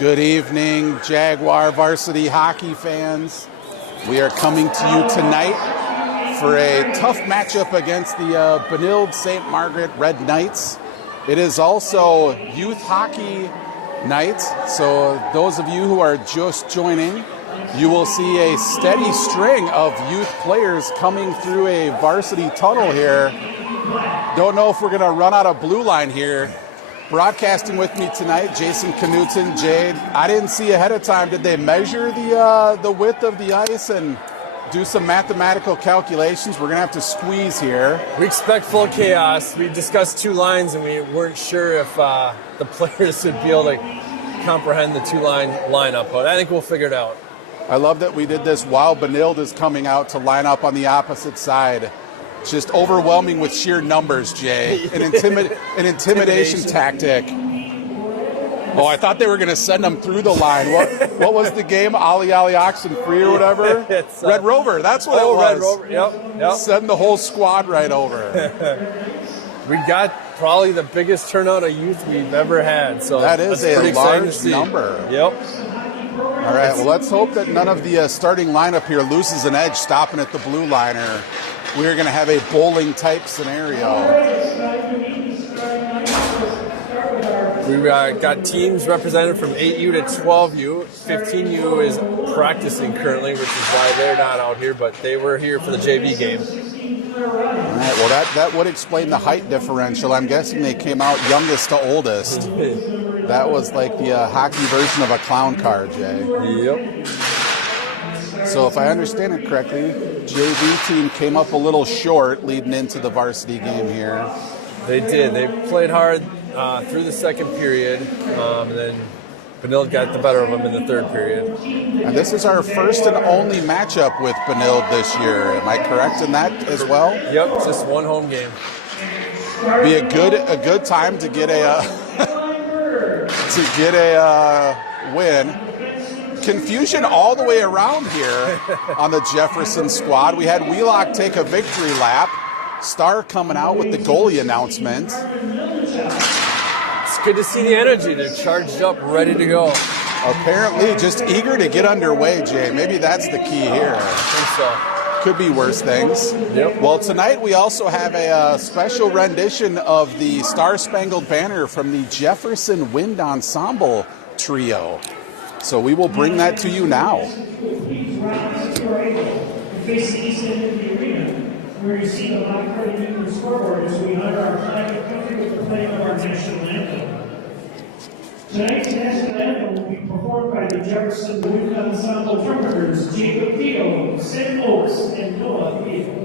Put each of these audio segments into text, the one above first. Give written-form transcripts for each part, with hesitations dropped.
Good evening, Jaguar varsity hockey fans. We are coming to you tonight for a tough matchup against the Benilde St. Margaret Red Knights. It is also youth hockey night, so those of you who are just joining, you will see a steady string of youth players coming through a varsity tunnel here. Don't know if we're going to run out of blue line here. Broadcasting with me tonight, Jason Knutson, Jade. I didn't see ahead of time. Did they measure the width of the ice and do some mathematical calculations? We're going to have to squeeze here. We expect full chaos. We discussed two lines, and we weren't sure if the players would be able to comprehend the two-line lineup, but I think we'll figure it out. I love that we did this while Benilde is coming out to line up on the opposite side. Just overwhelming with sheer numbers, Jay. An intimidation tactic. Oh, I thought they were going to send them through the line. What was the game? Ollie Oxen Free or whatever? Red Rover. That's what it was. Red Rover. Yep. Send the whole squad right over. We got probably the biggest turnout of youth we've ever had. So that is a large number. Yep. All right. Well, let's hope that none of the starting lineup here loses an edge stopping at the blue liner. We're going to have a bowling-type scenario. We got teams represented from 8U to 12U. 15U is practicing currently, which is why they're not out here, but they were here for the JV game. All right, well, that would explain the height differential. I'm guessing they came out youngest to oldest. That was like the hockey version of a clown car, Jay. Yep. So if I understand it correctly, JV team came up a little short leading into the varsity game here. They did. They played hard through the second period, and then Benilde got the better of them in the third period. And this is our first and only matchup with Benilde this year. Am I correct in that as well? Yep, just one home game. Be a good time to get a win. Confusion all the way around here on the Jefferson squad. We had Wheelock take a victory lap. Star coming out with the goalie announcement. It's good to see the energy. They're charged up, ready to go. Apparently just eager to get underway, Jay. Maybe that's the key here. I think so. Could be worse things. Yep. Well, tonight we also have a special rendition of the Star Spangled Banner from the Jefferson Wind Ensemble Trio. So we will bring that to you now. Face the east end of the arena, where you see the live curtain in the scoreboard as we honor our flag and country with the playing of our national anthem. Tonight's national anthem will be performed by the Jefferson Wind Ensemble trumpeters Jacob Theo, Sam Oaks, and Noah Theo.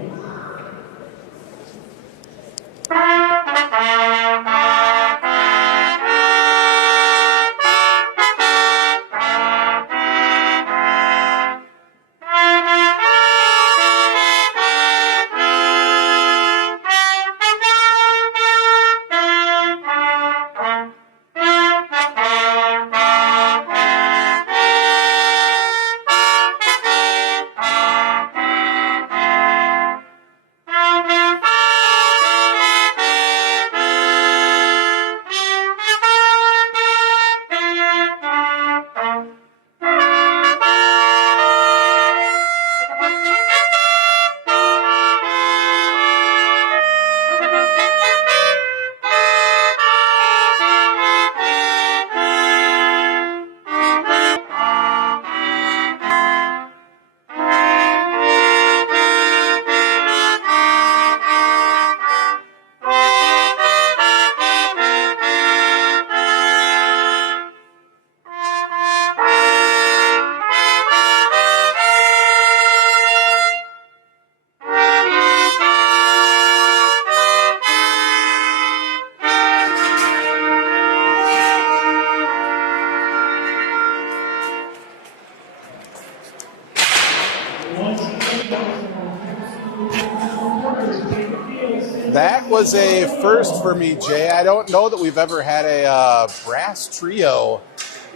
That was a first for me, Jay. I don't know that we've ever had a brass trio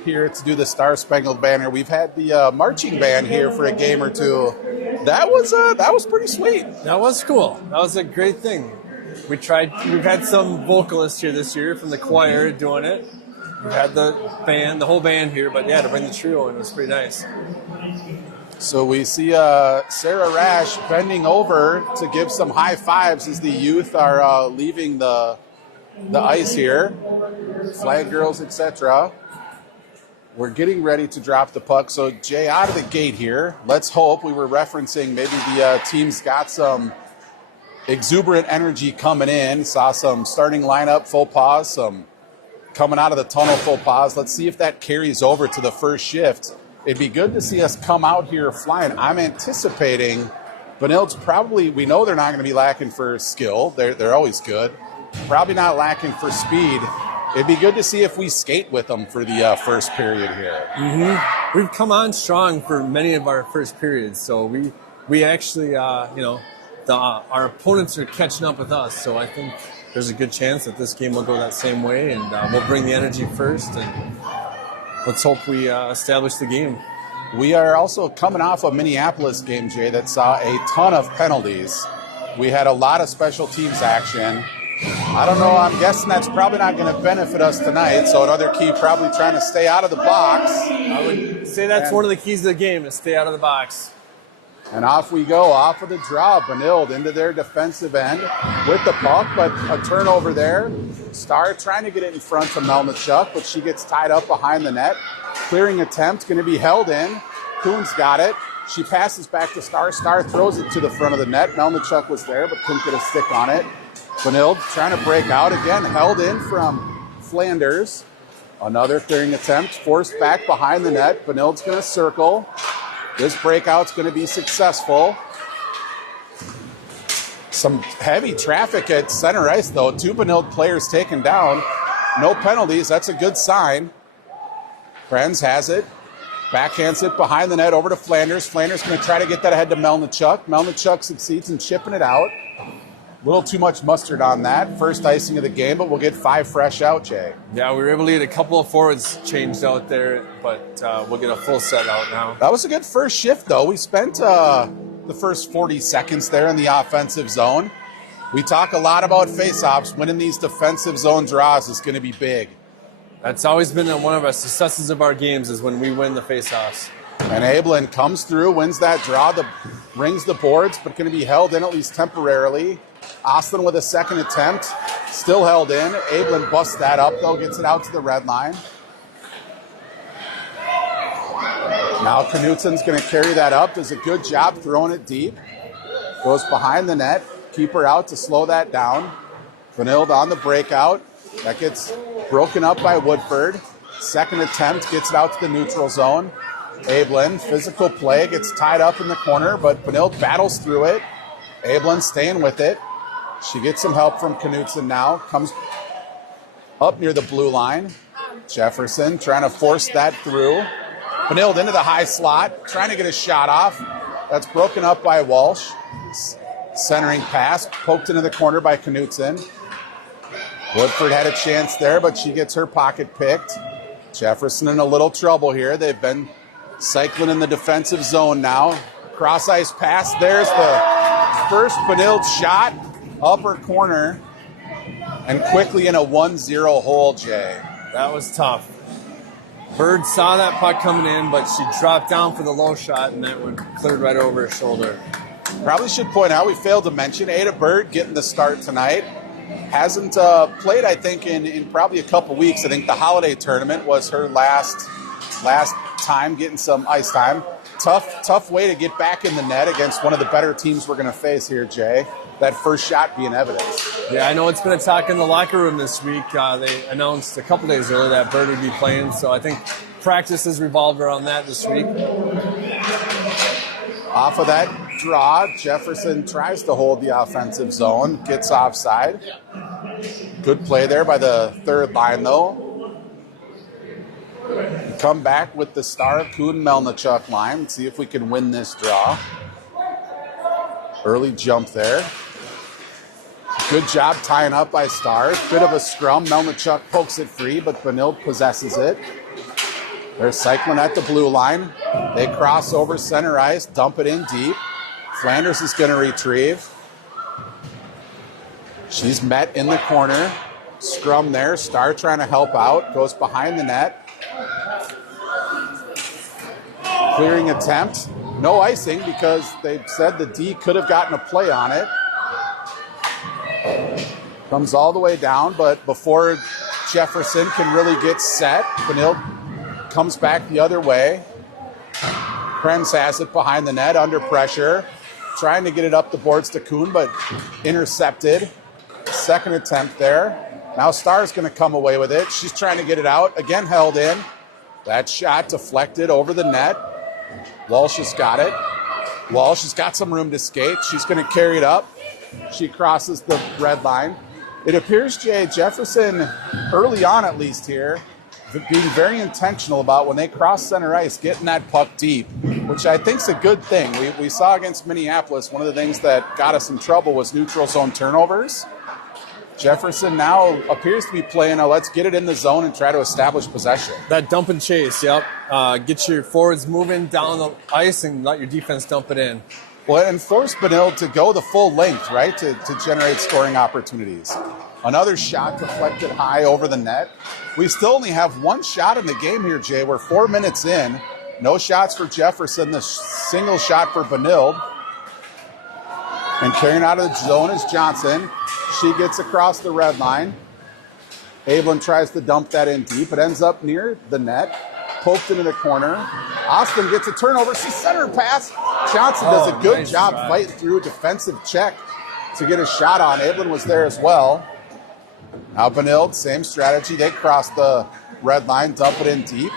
here to do the Star Spangled Banner. We've had the marching band here for a game or two. That was pretty sweet. That was cool. That was a great thing. We've had some vocalists here this year from the choir doing it. we had the whole band here, but yeah, to bring the trio in was pretty nice. So we see Sarah Rash bending over to give some high fives as the youth are leaving the ice here. Flag girls, etc. We're getting ready to drop the puck. So Jay, out of the gate here, let's hope, we were referencing maybe the team's got some exuberant energy coming in. Saw some starting lineup full pause, some coming out of the tunnel full pause. Let's see if that carries over to the first shift. It'd be good to see us come out here flying. I'm anticipating Benilde's probably, we know they're not going to be lacking for skill. They're always good. Probably not lacking for speed. It'd be good to see if we skate with them for the first period here. Mm-hmm. We've come on strong for many of our first periods, so we actually, our opponents are catching up with us. So I think there's a good chance that this game will go that same way, and we'll bring the energy first, and let's hope we establish the game. We are also coming off a Minneapolis game, Jay, that saw a ton of penalties. We had a lot of special teams action. I don't know, I'm guessing that's probably not going to benefit us tonight, so another key probably trying to stay out of the box. I would say that's one of the keys to the game, is stay out of the box. And off we go, off of the draw. Benilde into their defensive end with the puck, but a turnover there. Star trying to get it in front of Melnichuk, but she gets tied up behind the net. Clearing attempt, going to be held in. Kuhn's got it. She passes back to Star. Star throws it to the front of the net. Melnichuk was there, but couldn't get a stick on it. Benilde trying to break out again, held in from Flanders. Another clearing attempt, forced back behind the net. Benilde's going to circle. This breakout's going to be successful. Some heavy traffic at center ice, though. 2 Benilde players taken down. No penalties. That's a good sign. Krenz has it. Backhands it behind the net over to Flanders. Flanders going to try to get that ahead to Melnichuk. Melnichuk succeeds in chipping it out. A little too much mustard on that. First icing of the game, but we'll get 5 fresh out, Jay. Yeah, we were able to get a couple of forwards changed out there, but we'll get a full set out now. That was a good first shift, though. We spent the first 40 seconds there in the offensive zone. We talk a lot about faceoffs. Winning these defensive zone draws is going to be big. That's always been one of our successes of our games, is when we win the faceoffs. And Ablin comes through, wins that draw, rings the boards, but going to be held in at least temporarily. Austin with a second attempt, still held in. Ablin busts that up, though, gets it out to the red line. Now Knutsen's going to carry that up, does a good job throwing it deep. Goes behind the net, keeper out to slow that down. Benilde on the breakout. That gets broken up by Woodford. Second attempt, gets it out to the neutral zone. Ablin, physical play, gets tied up in the corner, but Benilde battles through it. Ablin staying with it. She gets some help from Knutsen now. Comes up near the blue line. Jefferson trying to force that through. Benilde into the high slot, trying to get a shot off. That's broken up by Walsh. Centering pass, poked into the corner by Knutsen. Woodford had a chance there, but she gets her pocket picked. Jefferson in a little trouble here. They've been cycling in the defensive zone now. Cross ice pass. There's the first Benilde shot, upper corner, and quickly in a 1-0 hole, Jay. That was tough. Bird saw that puck coming in, but she dropped down for the low shot, and that one cleared right over her shoulder. Probably should point out, we failed to mention, Ada Bird getting the start tonight. Hasn't played, I think, in probably a couple weeks. I think the holiday tournament was her last time getting some ice time. Tough way to get back in the net against one of the better teams we're going to face here, Jay. That first shot being evidence. Yeah, I know it's been a talk in the locker room this week. They announced a couple days earlier that Bird would be playing, so I think practice has revolved around that this week. Off of that draw, Jefferson tries to hold the offensive zone, gets offside. Good play there by the third line, though. Come back with the Star Kuhn Melnichuk line. See if we can win this draw. Early jump there. Good job tying up by Star. Bit of a scrum. Melnichuk pokes it free, but Benilde possesses it. They're cycling at the blue line. They cross over center ice, dump it in deep. Flanders is going to retrieve. She's met in the corner. Scrum there. Star trying to help out. Goes behind the net. Clearing attempt. No icing because they said the D could have gotten a play on it. Comes all the way down, but before Jefferson can really get set, Benilde comes back the other way. Krebs has it behind the net, under pressure. Trying to get it up the boards to Kuhn, but intercepted. Second attempt there. Now Star's going to come away with it. She's trying to get it out. Again held in. That shot deflected over the net. Walsh has got it. Walsh has got some room to skate. She's going to carry it up. She crosses the red line. It appears, Jay, Jefferson, early on at least here, being very intentional about when they cross center ice, getting that puck deep, which I think is a good thing. We saw against Minneapolis, one of the things that got us in trouble was neutral zone turnovers. Jefferson now appears to be playing a let's get it in the zone and try to establish possession. That dump and chase, yep. Get your forwards moving down the ice and let your defense dump it in. Well, and force Benilde to go the full length, right, to generate scoring opportunities. Another shot deflected high over the net. We still only have one shot in the game here, Jay. We're 4 minutes in. No shots for Jefferson. The single shot for Benilde. And carrying out of the zone is Johnson. She gets across the red line. Ablin tries to dump that in deep. It ends up near the net. Poked into the corner. Austin gets a turnover. She center pass. Johnson does a good job fighting through a defensive check to get a shot on. Ablin was there as well. Now Benilde, same strategy. They cross the red line, dump it in deep.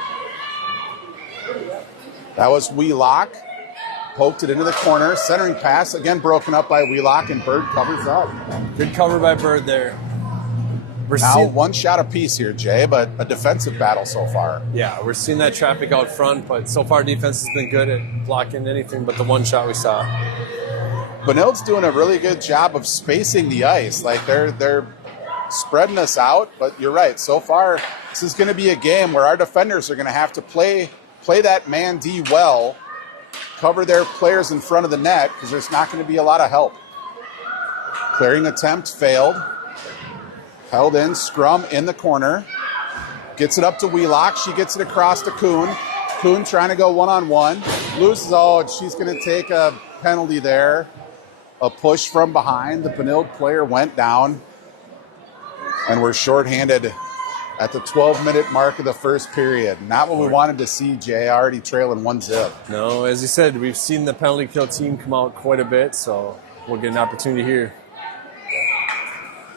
That was Wheelock. Poked it into the corner. Centering pass, again broken up by Wheelock, and Bird covers up. Good cover by Bird there. Now one shot apiece here, Jay, but a defensive battle so far. Yeah, we're seeing that traffic out front, but so far defense has been good at blocking anything but the one shot we saw. Benilde's doing a really good job of spacing the ice. Like they're spreading us out, but you're right. So far, this is going to be a game where our defenders are going to have to play that man D well, cover their players in front of the net because there's not going to be a lot of help. Clearing attempt failed. Held in, scrum in the corner. Gets it up to Wheelock. She gets it across to Kuhn. Kuhn trying to go one-on-one. Loses, and she's going to take a penalty there. A push from behind. The Benilde player went down. And we're shorthanded at the 12-minute mark of the first period. Not what we wanted to see, Jay. Already trailing 1-0. No, as you said, we've seen the penalty kill team come out quite a bit, so we'll get an opportunity here.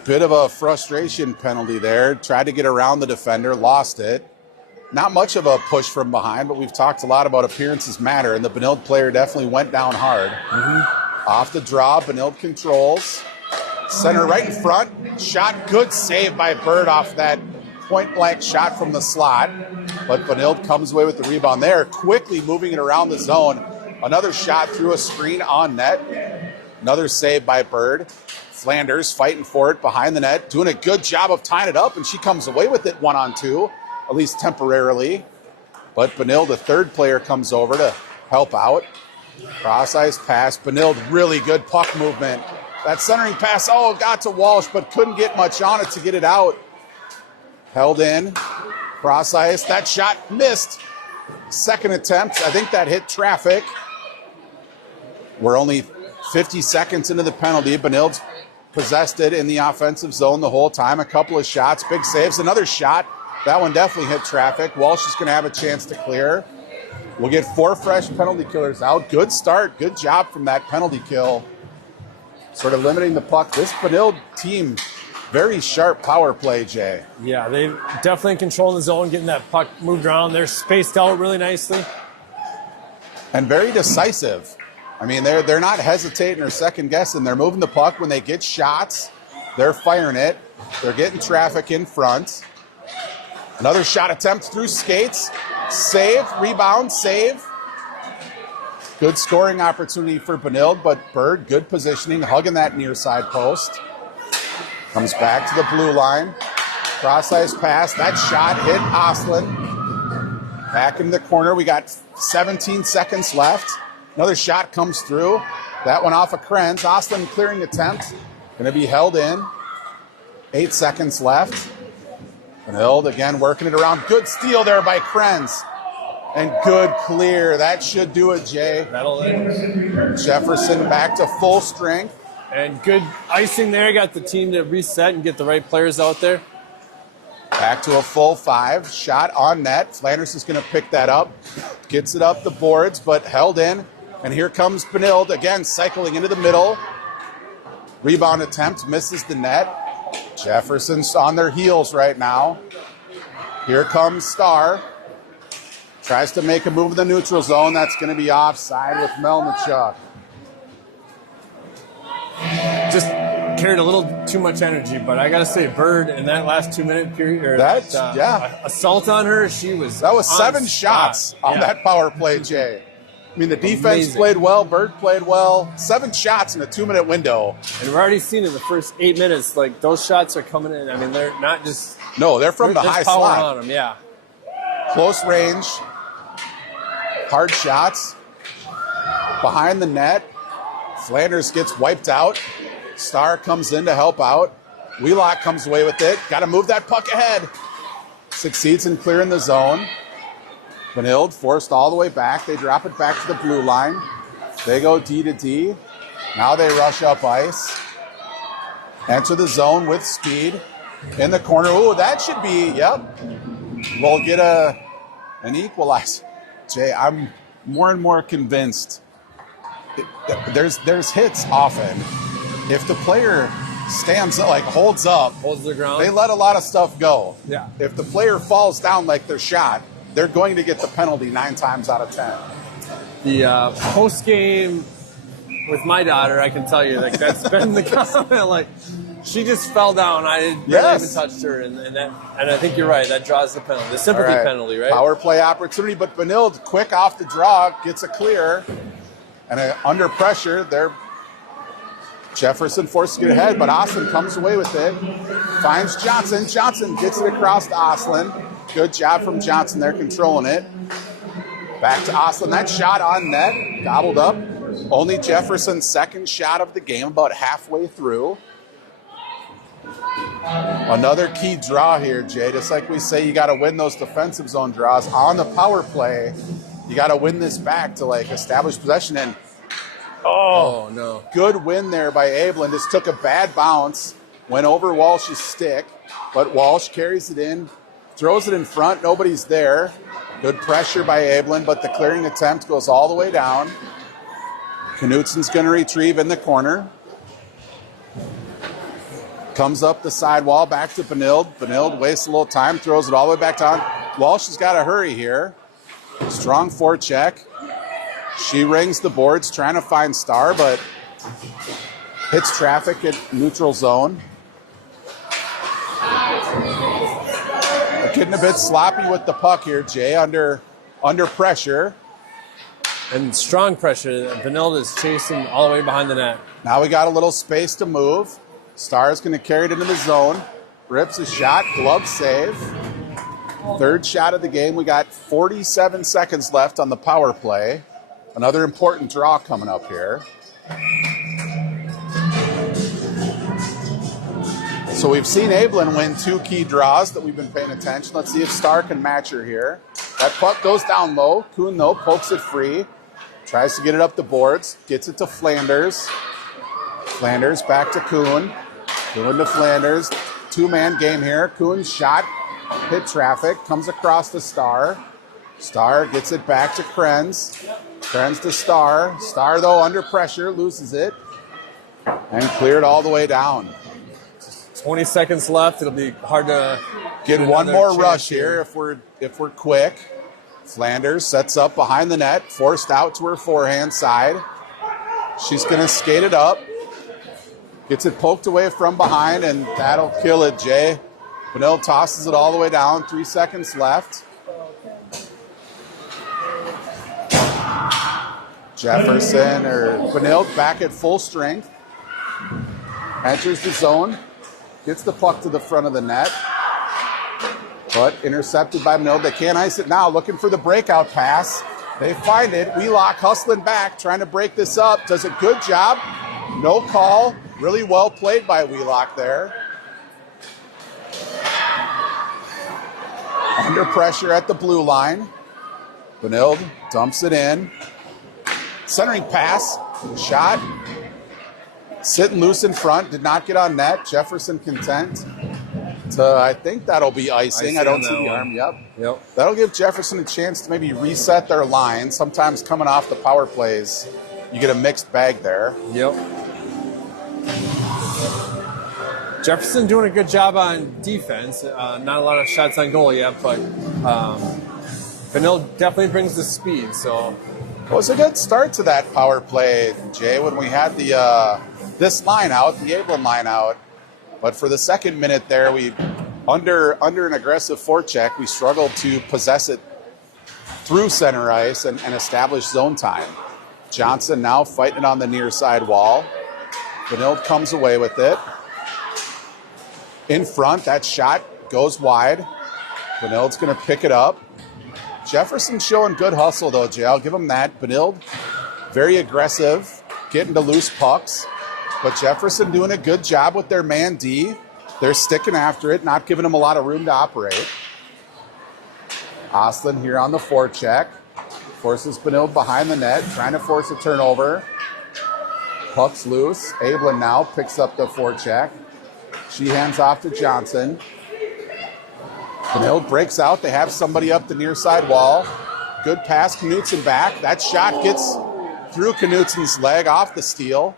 Bit of a frustration penalty there. Tried to get around the defender, lost it. Not much of a push from behind, but we've talked a lot about appearances matter, and the Benilde player definitely went down hard. Off the draw, Benilde controls. Center right in front. Shot, good save by Bird off that point-blank shot from the slot. But Benilde comes away with the rebound there, quickly moving it around the zone. Another shot through a screen on net. Another save by Bird. Flanders fighting for it behind the net, doing a good job of tying it up, and she comes away with it 1-on-2, at least temporarily. But Benilde, the third player, comes over to help out. Cross-ice pass. Benilde, really good puck movement. That centering pass, got to Walsh, but couldn't get much on it to get it out. Held in. Cross-ice. That shot missed. Second attempt. I think that hit traffic. We're only 50 seconds into the penalty. Benilde's possessed it in the offensive zone the whole time. A couple of shots, big saves. Another shot. That one definitely hit traffic. Walsh is going to have a chance to clear. We'll get 4 fresh penalty killers out. Good start. Good job from that penalty kill. Sort of limiting the puck. This Benilde team, very sharp power play, Jay. Yeah, they definitely controlling the zone, getting that puck moved around. They're spaced out really nicely. And very decisive. I mean, they're not hesitating or second guessing. They're moving the puck when they get shots. They're firing it. They're getting traffic in front. Another shot attempt through skates. Save, rebound, save. Good scoring opportunity for Benilde, but Bird, good positioning, hugging that near side post. Comes back to the blue line. Cross-ice pass. That shot hit Oslin. Back in the corner. We got 17 seconds left. Another shot comes through. That one off of Krenz. Oslin clearing attempt. Going to be held in. 8 seconds left. Benilde again working it around. Good steal there by Krenz. And good clear. That should do it, Jay. That'll in. Jefferson back to full strength. And good icing there. Got the team to reset and get the right players out there. Back to a full 5. Shot on net. Flanders is going to pick that up. Gets it up the boards, but held in. And here comes Benilde again, cycling into the middle. Rebound attempt, misses the net. Jefferson's on their heels right now. Here comes Starr. Tries to make a move in the neutral zone. That's going to be offside with Melnichuk. Just carried a little too much energy, but I got to say, Bird in that last 2-minute period, or assault on her, that was 7 shots on that power play, Jay. I mean, the defense played well, Bird played well. 7 shots in a 2-minute window. And we've already seen in the first 8 minutes, like, those shots are coming in. I mean, they're not just... No, they're from the high slot. On them, yeah. Close range. Hard shots. Behind the net. Flanders gets wiped out. Starr comes in to help out. Wheelock comes away with it. Got to move that puck ahead. Succeeds in clearing the zone. Benilde forced all the way back. They drop it back to the blue line. They go D to D. Now they rush up ice. Enter the zone with speed. In the corner. Ooh, that should be, yep. We'll get an equalizer. Jay, I'm more and more convinced. There's hits often. If the player stands up, like holds the ground, they let a lot of stuff go. Yeah. If the player falls down like they're shot, they're going to get the penalty 9 times out of 10. The post game with my daughter, I can tell you, like, that's been the comment. Like, she just fell down. I didn't even touch her, and I think you're right. That draws the penalty, the sympathy penalty, right? Power play opportunity, but Benilde quick off the draw, gets a clear, and under pressure, Jefferson forced to get ahead, but Oslin comes away with it. Finds Johnson. Johnson gets it across to Oslin. Good job from Johnson there controlling it. Back to Oslin. That shot on net, gobbled up. Only Jefferson's second shot of the game, about halfway through. Another key draw here, Jay. Just like we say, you got to win those defensive zone draws. On the power play, you got to win this back to, like, establish possession. And oh no. Good win there by Abelin. Just took a bad bounce, went over Walsh's stick, but Walsh carries it in, throws it in front. Nobody's there. Good pressure by Abelin, but the clearing attempt goes all the way down. Knutsen's going to retrieve in the corner. Comes up the sidewall, back to Benilde. Benilde wastes a little time, throws it all the way back down. Walsh has got to hurry here. Strong forecheck. She rings the boards, trying to find Starr, but hits traffic at neutral zone. They're getting a bit sloppy with the puck here, Jay, under pressure. And strong pressure. Benilde is chasing all the way behind the net. Now we got a little space to move. Starr's going to carry it into the zone. Rips a shot, glove save. Third shot of the game. We got 47 seconds left on the power play. Another important draw coming up here. So we've seen Abelin win 2 key draws that we've been paying attention. Let's see if Starr can match her here. That puck goes down low. Kuhn, though, pokes it free. Tries to get it up the boards. Gets it to Flanders. Flanders back to Kuhn. Kuhn to Flanders. 2-man game here. Kuhn's shot hit traffic. Comes across to Starr. Starr gets it back to Krenz. Krenz to Starr. Starr, though, under pressure, loses it. And cleared all the way down. 20 seconds left. It'll be hard to get one more rush here if we're quick. Flanders sets up behind the net, forced out to her forehand side. She's going to skate it up. Gets it poked away from behind, and that'll kill it, Jay. Benilde tosses it all the way down. 3 seconds left. Jefferson or Benilde back at full strength. Enters the zone. Gets the puck to the front of the net. But intercepted by Benilde. They can't ice it now. Looking for the breakout pass. They find it. Wheelock hustling back, trying to break this up. Does a good job. No call. Really well played by Wheelock there. Under pressure at the blue line. Benilde dumps it in. Centering pass. Shot. Sitting loose in front. Did not get on net. Jefferson content. I think that'll be icing. I don't see the arm. Yep. That'll give Jefferson a chance to maybe reset their line. Sometimes coming off the power plays, you get a mixed bag there. Yep. Jefferson doing a good job on defense. Not a lot of shots on goal yet, but Benilde definitely brings the speed. So it was a good start to that power play, Jay, when we had the this line out, the Abelin line out. But for the second minute there, we under an aggressive forecheck, we struggled to possess it through center ice and establish zone time. Johnson now fighting it on the near side wall. Benilde comes away with it. In front, that shot goes wide. Benilde's going to pick it up. Jefferson showing good hustle, though, Jay. I'll give him that. Benilde, very aggressive, getting to loose pucks. But Jefferson doing a good job with their man D. They're sticking after it, not giving him a lot of room to operate. Oslin here on the forecheck. Forces Benilde behind the net, trying to force a turnover. Puck's loose. Abelin now picks up the forecheck. She hands off to Johnson. Benilde breaks out. They have somebody up the near side wall. Good pass, Knutson back. That shot gets through Knutson's leg off the steal.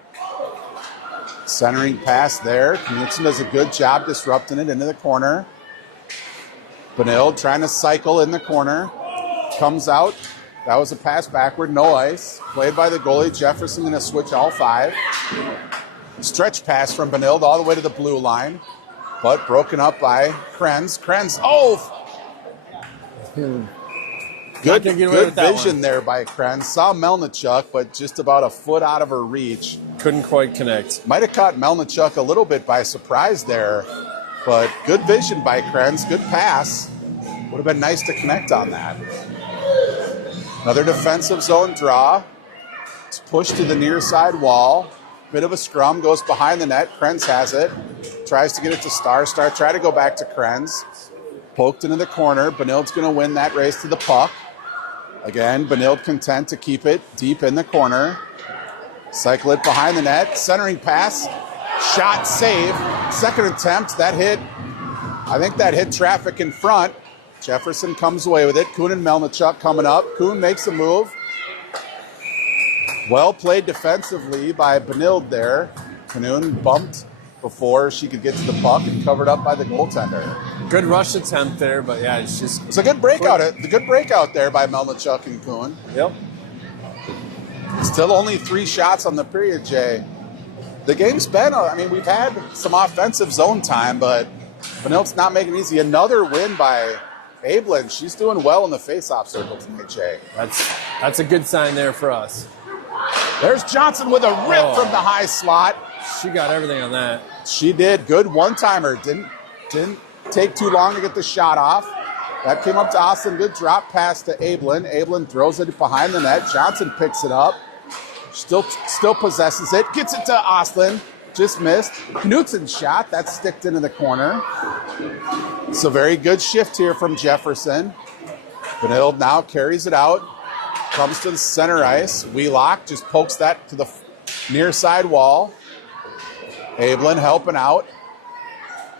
Centering pass there. Knutson does a good job disrupting it into the corner. Benilde trying to cycle in the corner. Comes out. That was a pass backward, no ice. Played by the goalie. Jefferson going to switch all five. Stretch pass from Benilde all the way to the blue line. But broken up by Krenz. Krenz, Good vision there by Krenz. Saw Melnichuk, but just about a foot out of her reach. Couldn't quite connect. Might have caught Melnichuk a little bit by surprise there, but good vision by Krenz. Good pass. Would have been nice to connect on that. Another defensive zone draw. It's pushed to the near side wall. Bit of a scrum, goes behind the net. Krenz has it. Tries to get it to Star. Star try to go back to Krenz. Poked into the corner. Benilde's going to win that race to the puck. Again, Benilde content to keep it deep in the corner. Cycle it behind the net. Centering pass. Shot, save. Second attempt. That hit. I think that hit traffic in front. Jefferson comes away with it. Kuhn and Melnichuk coming up. Kuhn makes a move. Well played defensively by Benilde there. Kuhn bumped before she could get to the puck and covered up by the goaltender. Good rush attempt there, but yeah, it's just... It's a good breakout. The good breakout there by Melnichuk and Kuhn. Yep. Still only 3 shots on the period, Jay. The game's been, we've had some offensive zone time, but Benilde's not making it easy. Another win by Abelin. She's doing well in the face-off circle tonight, Jay. That's a good sign there for us. There's Johnson with a rip from the high slot. She got everything on that. She did. Good one-timer. Didn't take too long to get the shot off. That came up to Austin. Good drop pass to Abelin. Abelin throws it behind the net. Johnson picks it up. Still possesses it. Gets it to Austin. Just missed. Knutson's shot. That sticked into the corner. It's a very good shift here from Jefferson. Benilde now carries it out. Comes to the center ice. Wheelock just pokes that to the near side wall. Abelin helping out.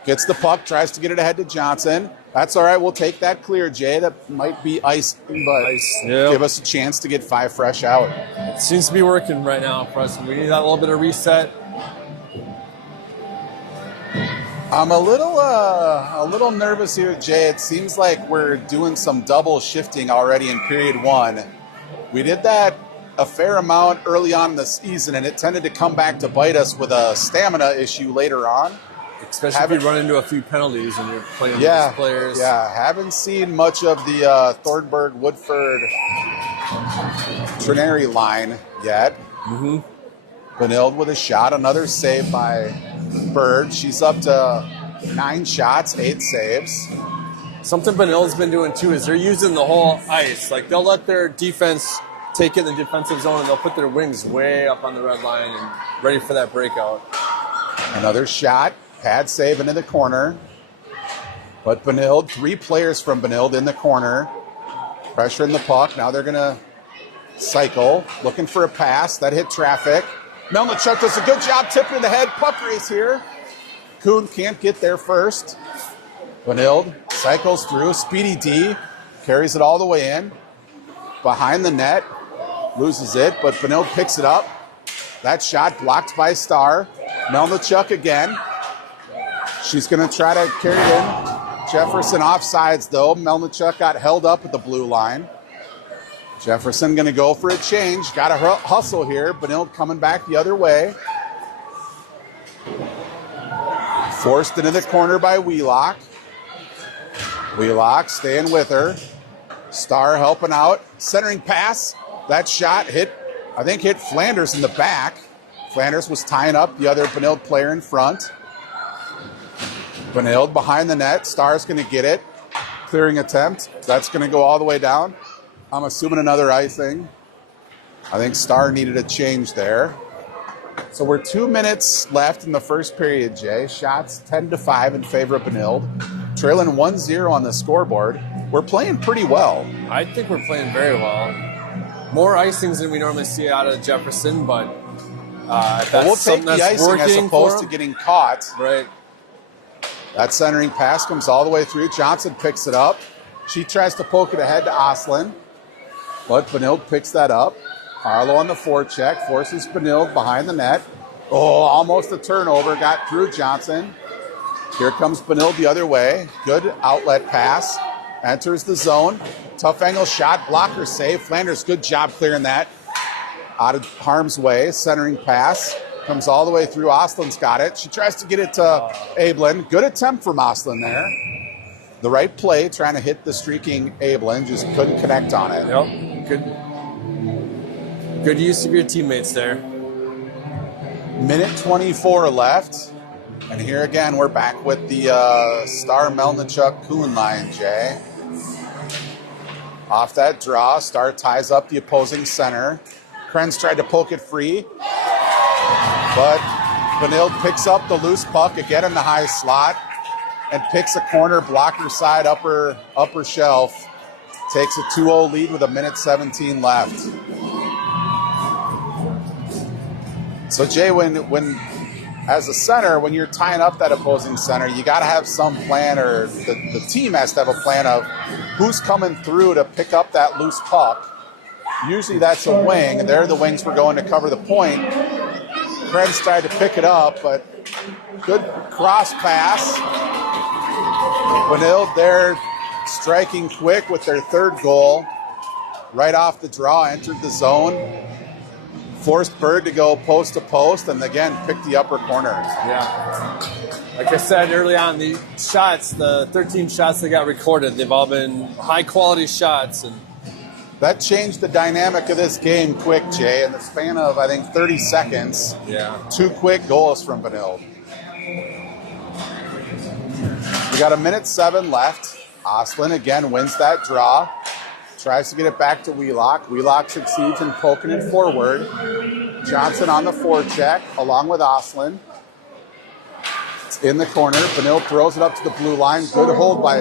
Gets the puck, tries to get it ahead to Johnson. That's all right. We'll take that clear, Jay. That might be icing, but give us a chance to get 5 fresh out. It seems to be working right now for us. We need that little bit of reset. I'm a little nervous here, Jay. It seems like we're doing some double shifting already in period 1. We did that a fair amount early on in the season, and it tended to come back to bite us with a stamina issue later on. Especially if you run into a few penalties and you're playing with players. Yeah, haven't seen much of the Thornburg, Woodford, Trinary line yet. Mm-hmm. Benilde with a shot, another save by Bird. She's up to 9 shots, 8 saves. Something Benilde's been doing too is they're using the whole ice. Like they'll let their defense take it in the defensive zone and they'll put their wings way up on the red line and ready for that breakout. Another shot, pad save into the corner. But Benilde, 3 players from Benilde in the corner. Pressure in the puck. Now they're going to cycle. Looking for a pass. That hit traffic. Melnichuk does a good job tipping the head. Puck race here. Kuhn can't get there first. Benilde cycles through. Speedy D carries it all the way in. Behind the net. Loses it, but Benilde picks it up. That shot blocked by Starr. Melnichuk again. She's going to try to carry it in. Jefferson offsides, though. Melnichuk got held up at the blue line. Jefferson going to go for a change. Got to hustle here. Benilde coming back the other way. Forced into the corner by Wheelock. Wheelock staying with her. Starr helping out. Centering pass. That shot hit Flanders in the back. Flanders was tying up the other Benilde player in front. Benilde behind the net. Starr's going to get it. Clearing attempt. That's going to go all the way down. I'm assuming another icing. I think Starr needed a change there. So we're 2 minutes left in the first period, Jay. Shots 10-5 in favor of Benilde. Trailing 1-0 on the scoreboard. We're playing pretty well. I think we're playing very well. More icings than we normally see out of Jefferson, but if that's we'll take the icing as opposed to getting caught. Right. That centering pass comes all the way through. Johnson picks it up. She tries to poke it ahead to Oslin, but Benilde picks that up. Harlow on the forecheck, forces Benilde behind the net. Oh, almost a turnover. Got through Johnson. Here comes Benilde the other way. Good outlet pass. Enters the zone. Tough angle shot. Blocker save. Flanders, good job clearing that out of harm's way. Centering pass. Comes all the way through. Oslin's got it. She tries to get it to Ablin. Good attempt from Oslin there. The right play, trying to hit the streaking Ablin. Just couldn't connect on it. Yep. Good use of your teammates there. Minute 24 left. And here again, we're back with the Starr Melnichuk Kuhn line, Jay. Off that draw, Starr ties up the opposing center. Krenz tried to poke it free, but Benilde picks up the loose puck again in the high slot and picks a corner, blocker side, upper shelf. Takes a 2-0 lead with a minute 17 left. So Jay, when as a center, when you're tying up that opposing center, you got to have some plan, or the team has to have a plan of who's coming through to pick up that loose puck. Usually that's a wing, and they're the wings we're going to cover the point. Krenz tried to pick it up, but good cross pass. Benilde there striking quick with their third goal. Right off the draw, entered the zone. Forced Bird to go post to post, and again, picked the upper corner. Yeah. Like I said early on, the shots, the 13 shots that got recorded, they've all been high-quality shots. And that changed the dynamic of this game quick, Jay. In the span of, I think, 30 seconds, yeah, 2 quick goals from Benilde. We got a minute 7 left. Oslin again wins that draw. Tries to get it back to Wheelock. Wheelock succeeds in poking it forward. Johnson on the forecheck, along with Oslin. It's in the corner. Benilde throws it up to the blue line. Good hold by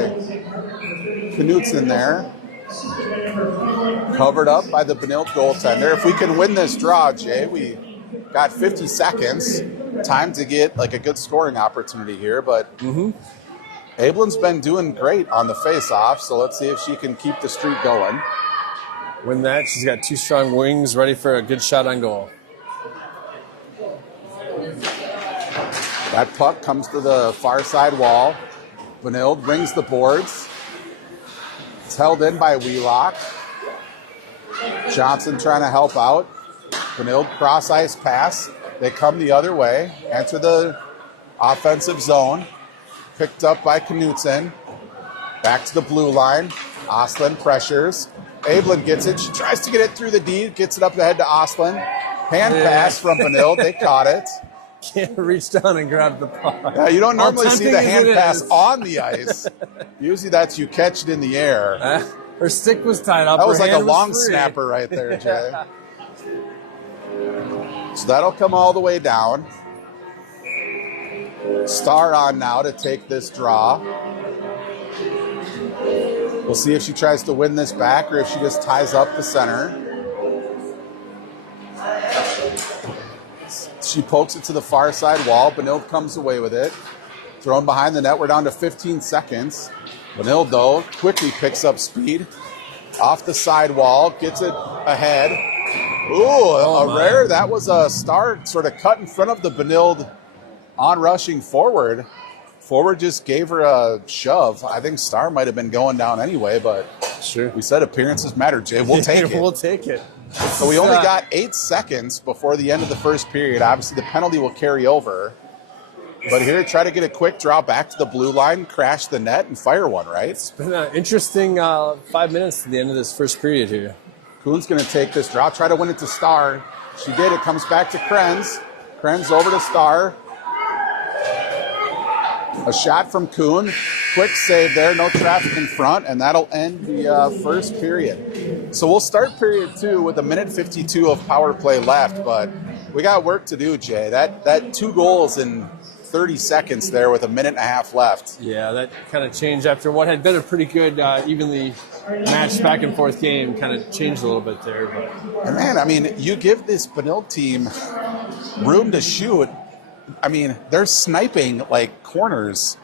Knutson there. Covered up by the Benilde goaltender. If we can win this draw, Jay, we got 50 seconds. Time to get like a good scoring opportunity here, but Ablin's been doing great on the face-off, so let's see if she can keep the streak going. Win that. She's got 2 strong wings ready for a good shot on goal. That puck comes to the far side wall. Benilde rings the boards. It's held in by Wheelock. Johnson trying to help out. Benilde cross-ice pass. They come the other way. Enter the offensive zone. Picked up by Knutson. Back to the blue line. Oslin pressures. Ablin gets it. She tries to get it through the D. Gets it up the head to Oslin. Hand pass from Benilde. They caught it. Can't reach down and grab the puck. Yeah, you don't normally see the hand pass on the ice. Usually that's you catch it in the air. Her stick was tied up. That was like a long free. snapper right there, Jay. So that'll come all the way down. Starr on now to take this draw. We'll see if she tries to win this back or if she just ties up the center. She pokes it to the far side wall. Benilde comes away with it. Thrown behind the net. We're down to 15 seconds. Benilde, though, quickly picks up speed. Off the side wall. Gets it ahead. Ooh, a rare. That was a Star sort of cut in front of the Benilde on-rushing forward. Forward just gave her a shove. I think Star might have been going down anyway, but sure, we said appearances matter, Jay. We'll take it. We'll take it. So we only got 8 seconds before the end of the first period. Obviously, the penalty will carry over. But here, try to get a quick draw back to the blue line, crash the net, and fire one, right? It's been an interesting 5 minutes to the end of this first period here. Kuhn's going to take this draw, try to win it to Star. She did. It comes back to Krenz. Krenz over to Star. A shot from Kuhn. Quick save there. No traffic in front, and that'll end the first period. So we'll start period 2 with 1:52 of power play left, but we got work to do, Jay. That 2 goals in 30 seconds there with 1.5 minutes left. Yeah, that kind of changed after what had been a pretty good, evenly matched back and forth game. Kind of changed a little bit there. But And man, I mean, you give this Benilde team room to shoot. I mean, they're sniping like corners.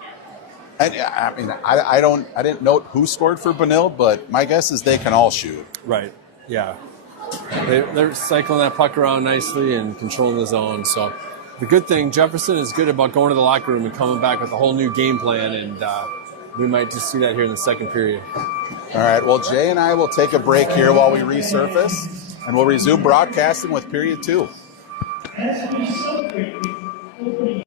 And I mean, I didn't note who scored for Benilde, but my guess is they can all shoot. right, yeah, they're cycling that puck around nicely and controlling the zone. So the good thing, Jefferson is good about going to the locker room and coming back with a whole new game plan, and we might just see that here in the second period. All right, well, Jay and I will take a break here while we resurface, and we'll resume broadcasting with period 2. As we celebrate the opening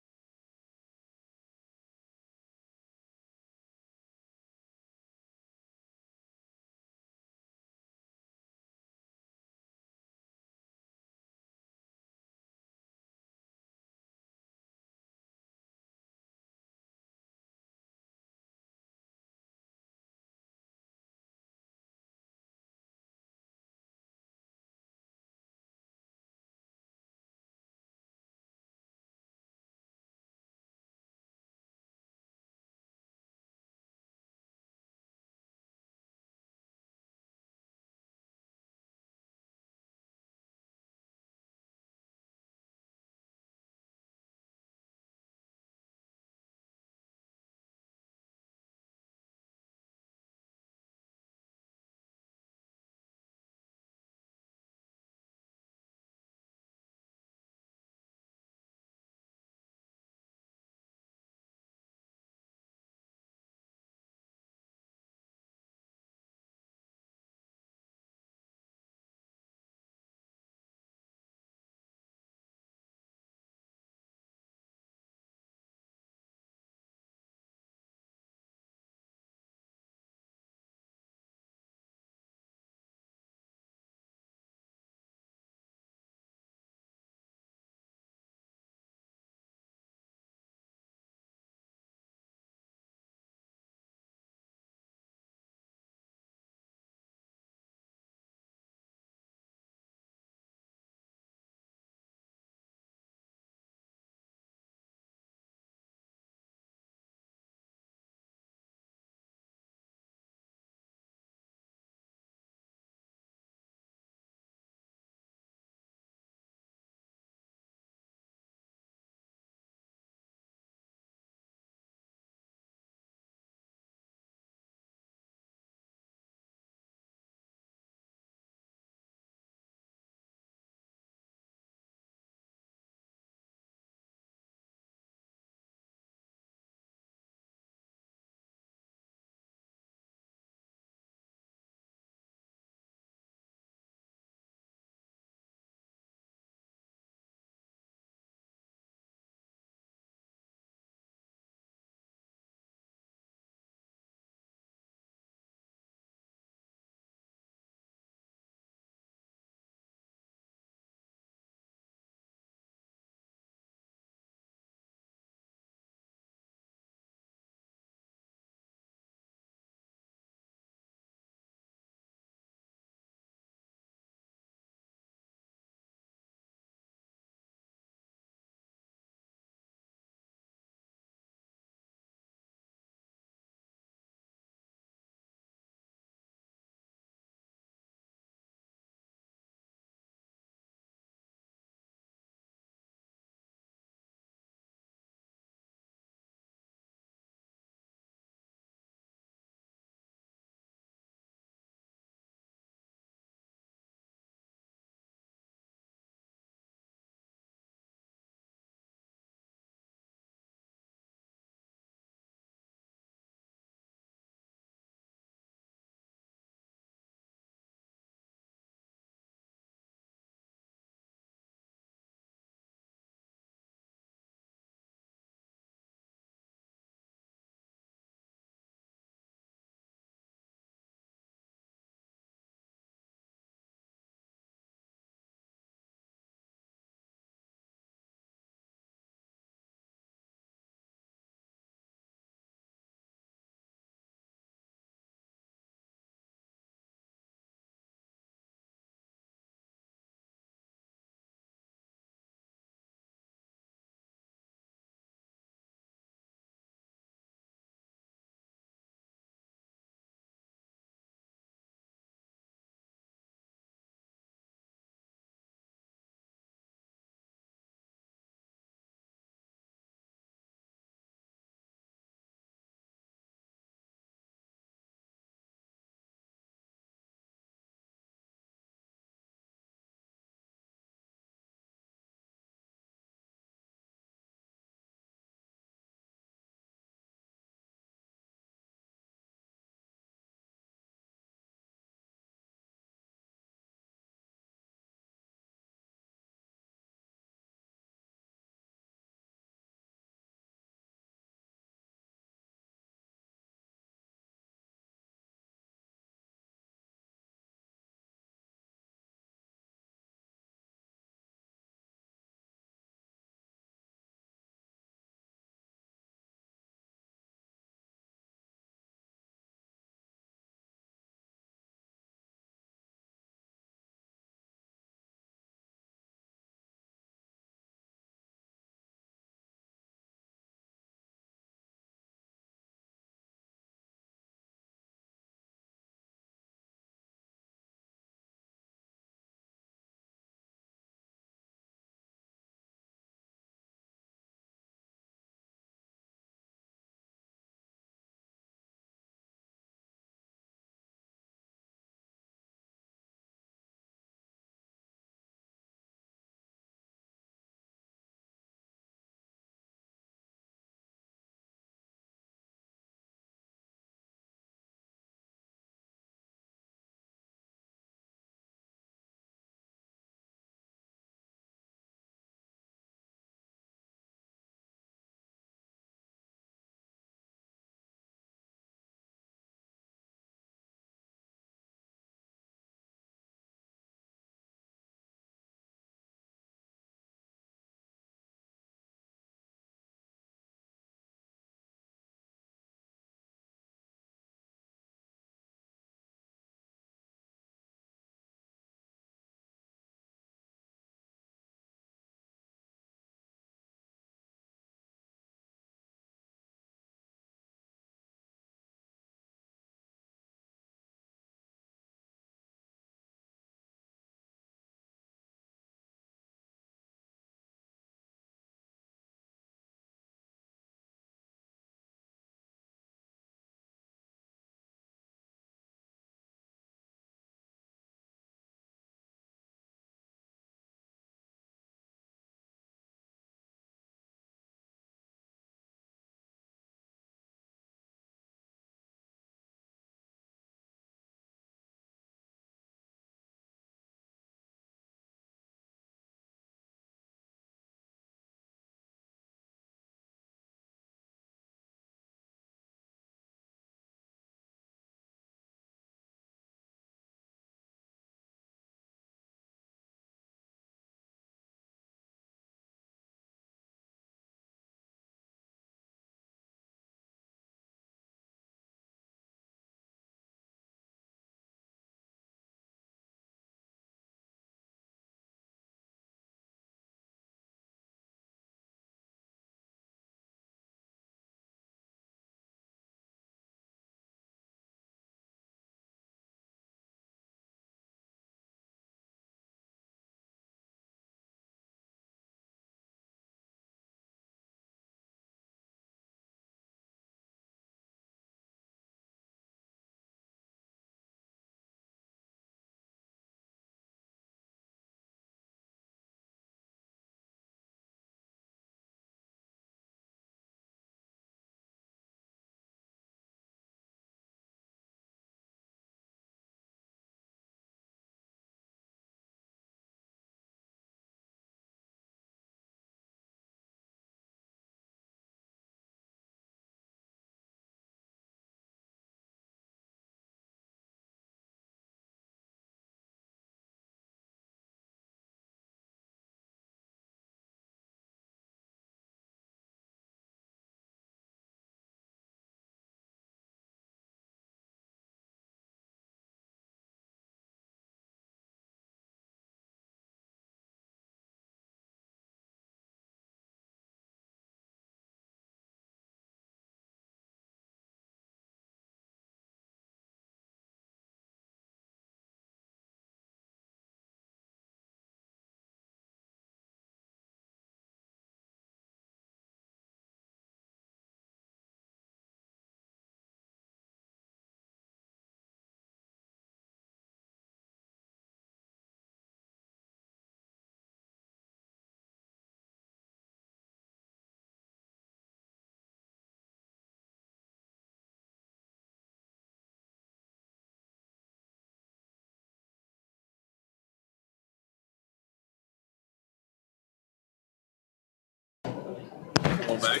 back.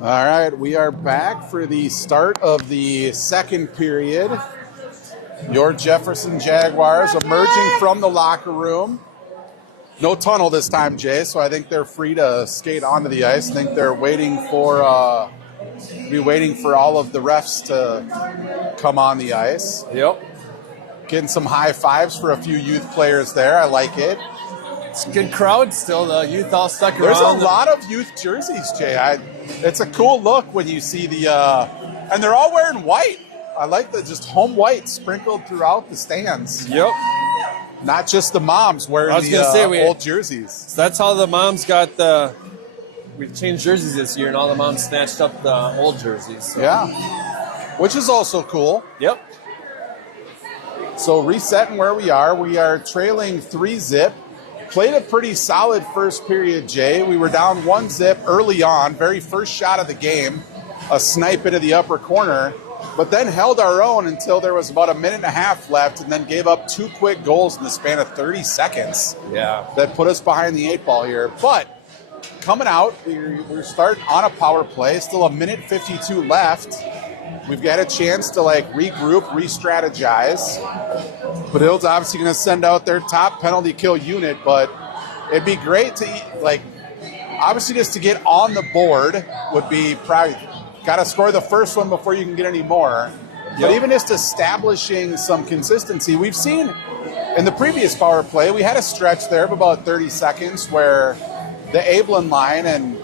All right, we are back for the start of the second period. Your Jefferson Jaguars emerging from the locker room. No tunnel this time, Jay, so I think they're free to skate onto the ice. I think they're waiting for all of the refs to come on the ice. Yep. Getting some high fives for a few youth players there. I like it. It's a good crowd still. The youth all stuck around. There's a lot of youth jerseys, Jay. It's a cool look when you see and they're all wearing white. I like the just home white sprinkled throughout the stands. Yep. Not just the moms wearing old jerseys. So that's how the moms got we changed jerseys this year, and all the moms snatched up the old jerseys. So. Yeah. Which is also cool. Yep. So resetting where we are trailing 3-0. Played a pretty solid first period, Jay. We were down 1-0 early on, very first shot of the game, a snipe into the upper corner, but then held our own until there was about a minute and a half left and then gave up 2 quick goals in the span of 30 seconds. Yeah. That put us behind the 8 ball here. But coming out, we're starting on a power play, still a minute 52 left. We've got a chance to regroup, re-strategize. Benilde's obviously going to send out their top penalty kill unit, but it'd be great to obviously just to get on the board would be probably got to score the first one before you can get any more. Yep. But even just establishing some consistency, we've seen in the previous power play, we had a stretch there of about 30 seconds where the Ablin line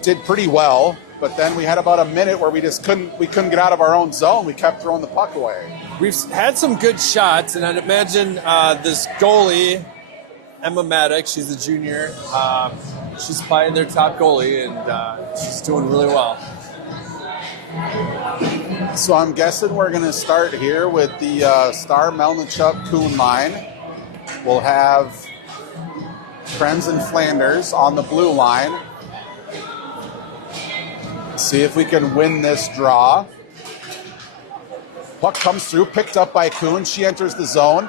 did pretty well. But then we had about a minute where we couldn't get out of our own zone. We kept throwing the puck away. We've had some good shots, and I'd imagine this goalie, Emma Maddox, she's a junior. She's probably their top goalie, and she's doing really well. So I'm guessing we're going to start here with the Star Melnichuk-Kuhn line. We'll have Krenz and Flanders on the blue line. See if we can win this draw. Puck comes through, picked up by Kuhn. She enters the zone.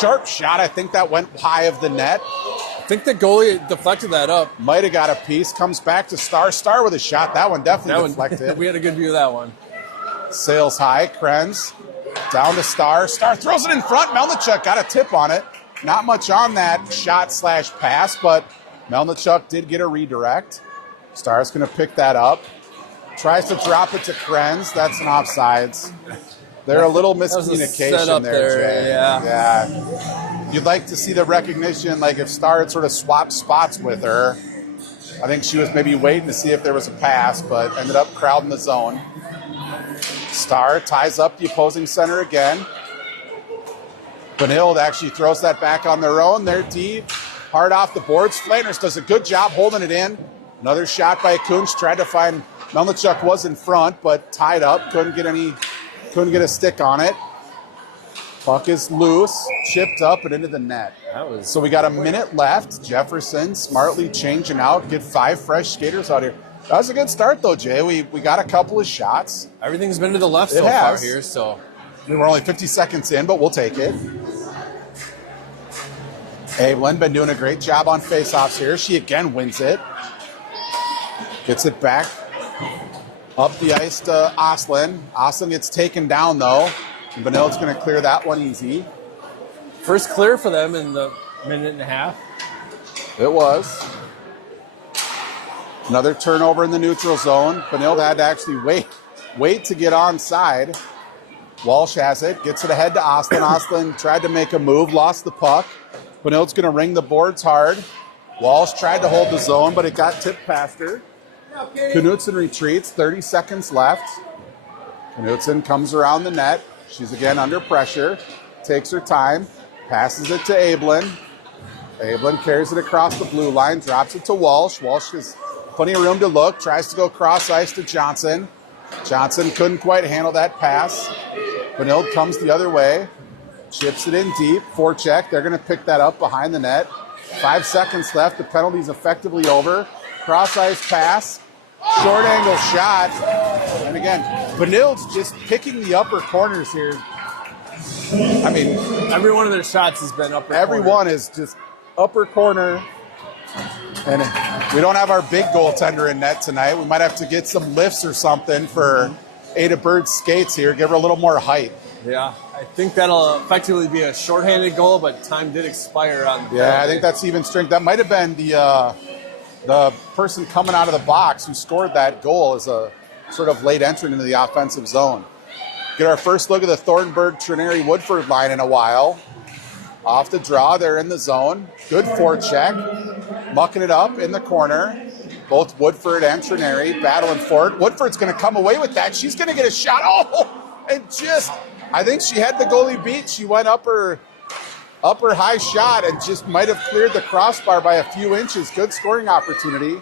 Sharp shot. I think that went high of the net. I think the goalie deflected that up. Might have got a piece. Comes back to Star. Star with a shot. That one definitely deflected. We had a good view of that one. Sails high. Krenz down to Star. Star throws it in front. Melnichuk got a tip on it. Not much on that shot/pass, but Melnichuk did get a redirect. Star's going to pick that up. Tries to drop it to Krenz. That's an offsides. They're a little miscommunication there, Jay. Yeah. You'd like to see the recognition, if Star had sort of swapped spots with her. I think she was maybe waiting to see if there was a pass, but ended up crowding the zone. Star ties up the opposing center again. Benilde actually throws that back on their own. They're deep. Hard off the boards. Flanders does a good job holding it in. Another shot by Kunz. Tried to find Melnichuk was in front, but tied up. Couldn't get a stick on it. Puck is loose, chipped up and into the net. So we got a minute left. Jefferson smartly changing out, get 5 fresh skaters out here. That was a good start, though, Jay. We got a couple of shots. Everything's been to the left so far here, so. We're only 50 seconds in, but we'll take it. Ablin been doing a great job on faceoffs here. She again wins it. Gets it back. Up the ice to Oslin. Oslin gets taken down, though. Benilde's going to clear that one easy. First clear for them in the minute and a half. It was. Another turnover in the neutral zone. Benilde had to actually wait to get onside. Walsh has it. Gets it ahead to Oslin. Oslin tried to make a move. Lost the puck. Benilde's going to ring the boards hard. Walsh tried to hold the zone, but it got tipped past her. Knutson retreats, 30 seconds left. Knutson comes around the net. She's again under pressure. Takes her time. Passes it to Ablin. Ablin carries it across the blue line. Drops it to Walsh. Walsh has plenty of room to look. Tries to go cross ice to Johnson. Johnson couldn't quite handle that pass. Benilde comes the other way. Chips it in deep. Forecheck. They're going to pick that up behind the net. 5 seconds left. The penalty's effectively over. Cross ice pass. Short angle shot. And again, Benilde's just picking the upper corners here. I mean, every one of their shots has been upper every corner. one is just upper corner. And we don't have our big goaltender in net tonight. We might have to get some lifts or something for Ada Bird's skates here, give her a little more height. Yeah, I think that'll effectively be a shorthanded goal, but time did expire on. Yeah, I think that's even strength. That might have been the person coming out of the box who scored that goal as a sort of late entrant into the offensive zone. Get our first look at the Thornburg Trinary Woodford line in a while. Off the draw, they're in the zone. Good forecheck. Mucking it up in the corner. Both Woodford and Trinary battling for it. Woodford's going to come away with that. She's going to get a shot. Oh, and just, I think she had the goalie beat. She went up her high shot and just might have cleared the crossbar by a few inches. Good scoring opportunity.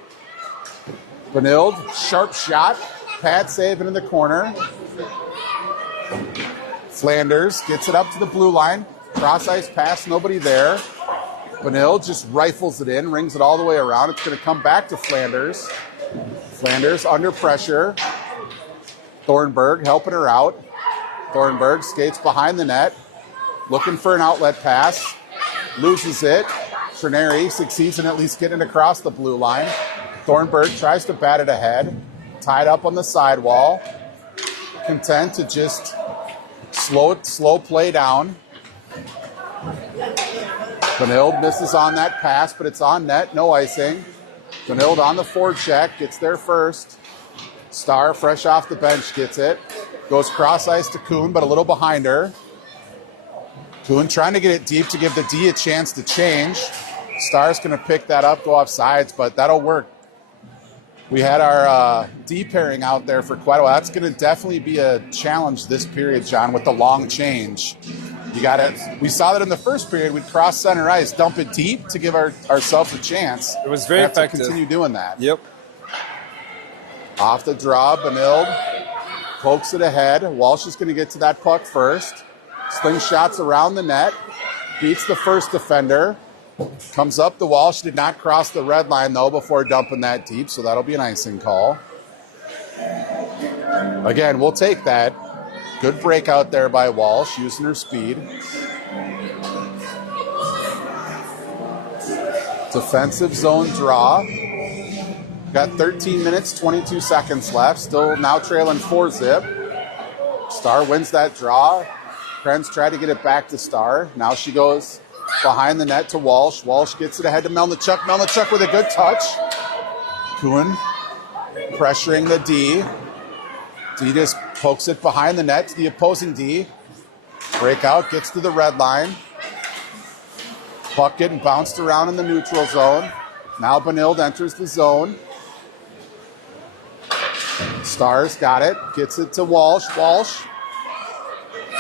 Benilde, sharp shot. Pad saving in the corner. Flanders gets it up to the blue line. Cross ice pass, nobody there. Benilde just rifles it in, rings it all the way around. It's going to come back to Flanders. Flanders under pressure. Thornburg helping her out. Thornburg skates behind the net, looking for an outlet pass. Loses it. Trinary succeeds in at least getting across the blue line. Thornburg tries to bat it ahead. Tied up on the sidewall. Content to just slow play down. Benilde misses on that pass, but it's on net, no icing. Benilde on the forecheck, gets there first. Starr, fresh off the bench, gets it. Goes cross ice to Kuhn, but a little behind her. Kuhn trying to get it deep to give the D a chance to change. Starr's going to pick that up, go off sides, but that'll work. We had our D pairing out there for quite a while. That's going to definitely be a challenge this period, John, with the long change. You got it. We saw that in the first period. We'd cross center ice, dump it deep to give ourselves a chance. It was very effective. To continue doing that. Yep. Off the draw, Benilde pokes it ahead. Walsh is going to get to that puck first. Slingshots around the net. Beats the first defender. Comes up the wall. She did not cross the red line, though, before dumping that deep, so that'll be an icing call. Again, we'll take that. Good breakout there by Walsh, using her speed. Defensive zone draw. Got 13 minutes, 22 seconds left. Still now trailing 4-zip. Starr wins that draw. Krenz tried to get it back to Starr. Now she goes behind the net to Walsh. Walsh gets it ahead to Melnichuk. Melnichuk with a good touch. Kuhn pressuring the D. D just pokes it behind the net to the opposing D. Breakout, gets to the red line. Puck getting bounced around in the neutral zone. Now Benilde enters the zone. Starr's got it. Gets it to Walsh. Walsh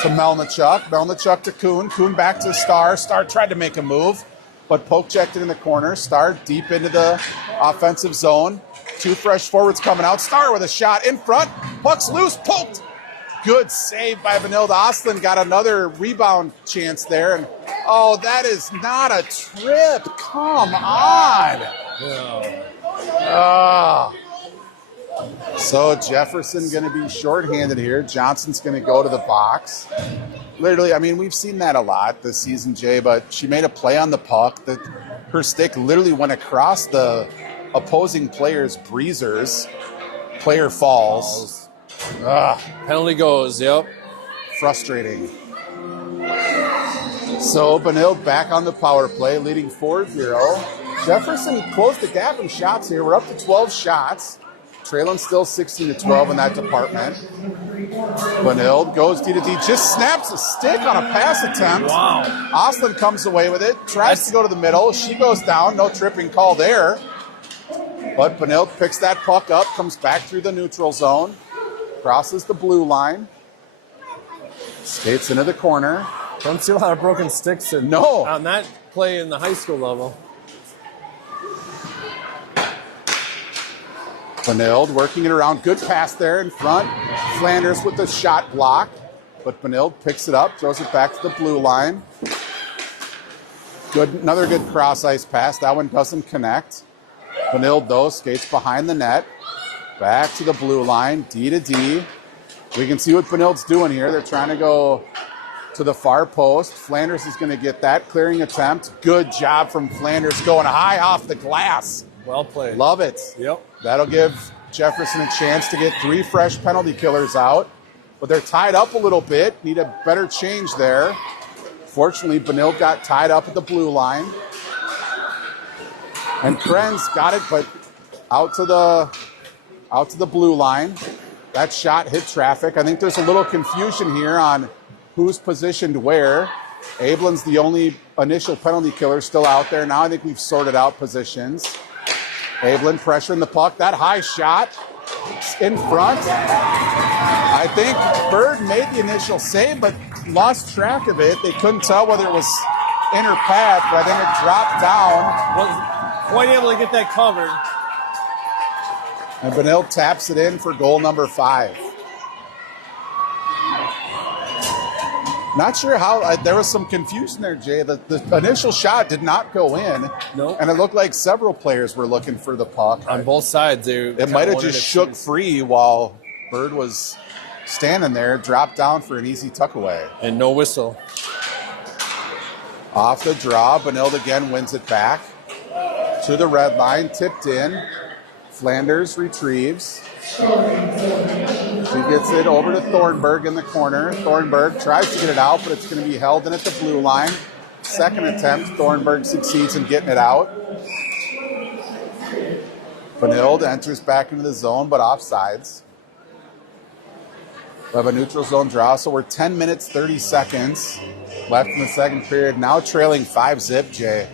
to Melnichuk. Melnichuk to Kuhn. Kuhn back to Starr. Starr tried to make a move, but poke checked it in the corner. Starr deep into the offensive zone. Two fresh forwards coming out. Starr with a shot in front. Puck's loose. Poked. Good save by Benilde. Ostlund got another rebound chance there. And oh, that is not a trip. Come on. So Jefferson going to be shorthanded here. Johnson's going to go to the box. Literally, I mean, we've seen that a lot this season, Jay, but she made a play on the puck. Her stick literally went across the opposing player's breezers. Player falls. Penalty goes, yep. Frustrating. So Benilde back on the power play, leading 4-0. Jefferson closed the gap in shots here. We're up to 12 shots. Trailing still 16-12 in that department. Benilde goes D to D, just snaps a stick on a pass attempt. Wow. Ostlund comes away with it, tries to go to the middle. She goes down, no tripping call there. But Benilde picks that puck up, comes back through the neutral zone, crosses the blue line, skates into the corner. Don't see a lot of broken sticks on that play in the high school level. Benilde working it around. Good pass there in front. Flanders with the shot block. But Benilde picks it up, throws it back to the blue line. Another good cross ice pass. That one doesn't connect. Benilde, though, skates behind the net. Back to the blue line, D to D. We can see what Benilde's doing here. They're trying to go to the far post. Flanders is going to get that clearing attempt. Good job from Flanders going high off the glass. Well played. Love it. Yep. That'll give Jefferson a chance to get 3 fresh penalty killers out. But they're tied up a little bit. Need a better change there. Fortunately, Benilde got tied up at the blue line. And Krenz got it, but out to the blue line. That shot hit traffic. I think there's a little confusion here on who's positioned where. Ablin's the only initial penalty killer still out there. Now I think we've sorted out positions. Ablin pressuring the puck. That high shot in front. I think Bird made the initial save, but lost track of it. They couldn't tell whether it was in or pad, but I think it dropped down. Wasn't quite able to get that covered. And Benilde taps it in for goal number 5. Not sure how, there was some confusion there, Jay. The initial shot did not go in. No. And it looked like several players were looking for the puck. On both sides. It might have just shook free while Bird was standing there, dropped down for an easy tuck away. And no whistle. Off the draw, Benilde again wins it back. To the red line, tipped in. Flanders retrieves. She gets it over to Thornburg in the corner. Thornburg tries to get it out, but it's going to be held in at the blue line. Second attempt, Thornburg succeeds in getting it out. Benilde enters back into the zone, but offsides. We have a neutral zone draw, so we're 10 minutes, 30 seconds left in the second period. Now trailing 5-0, Jay.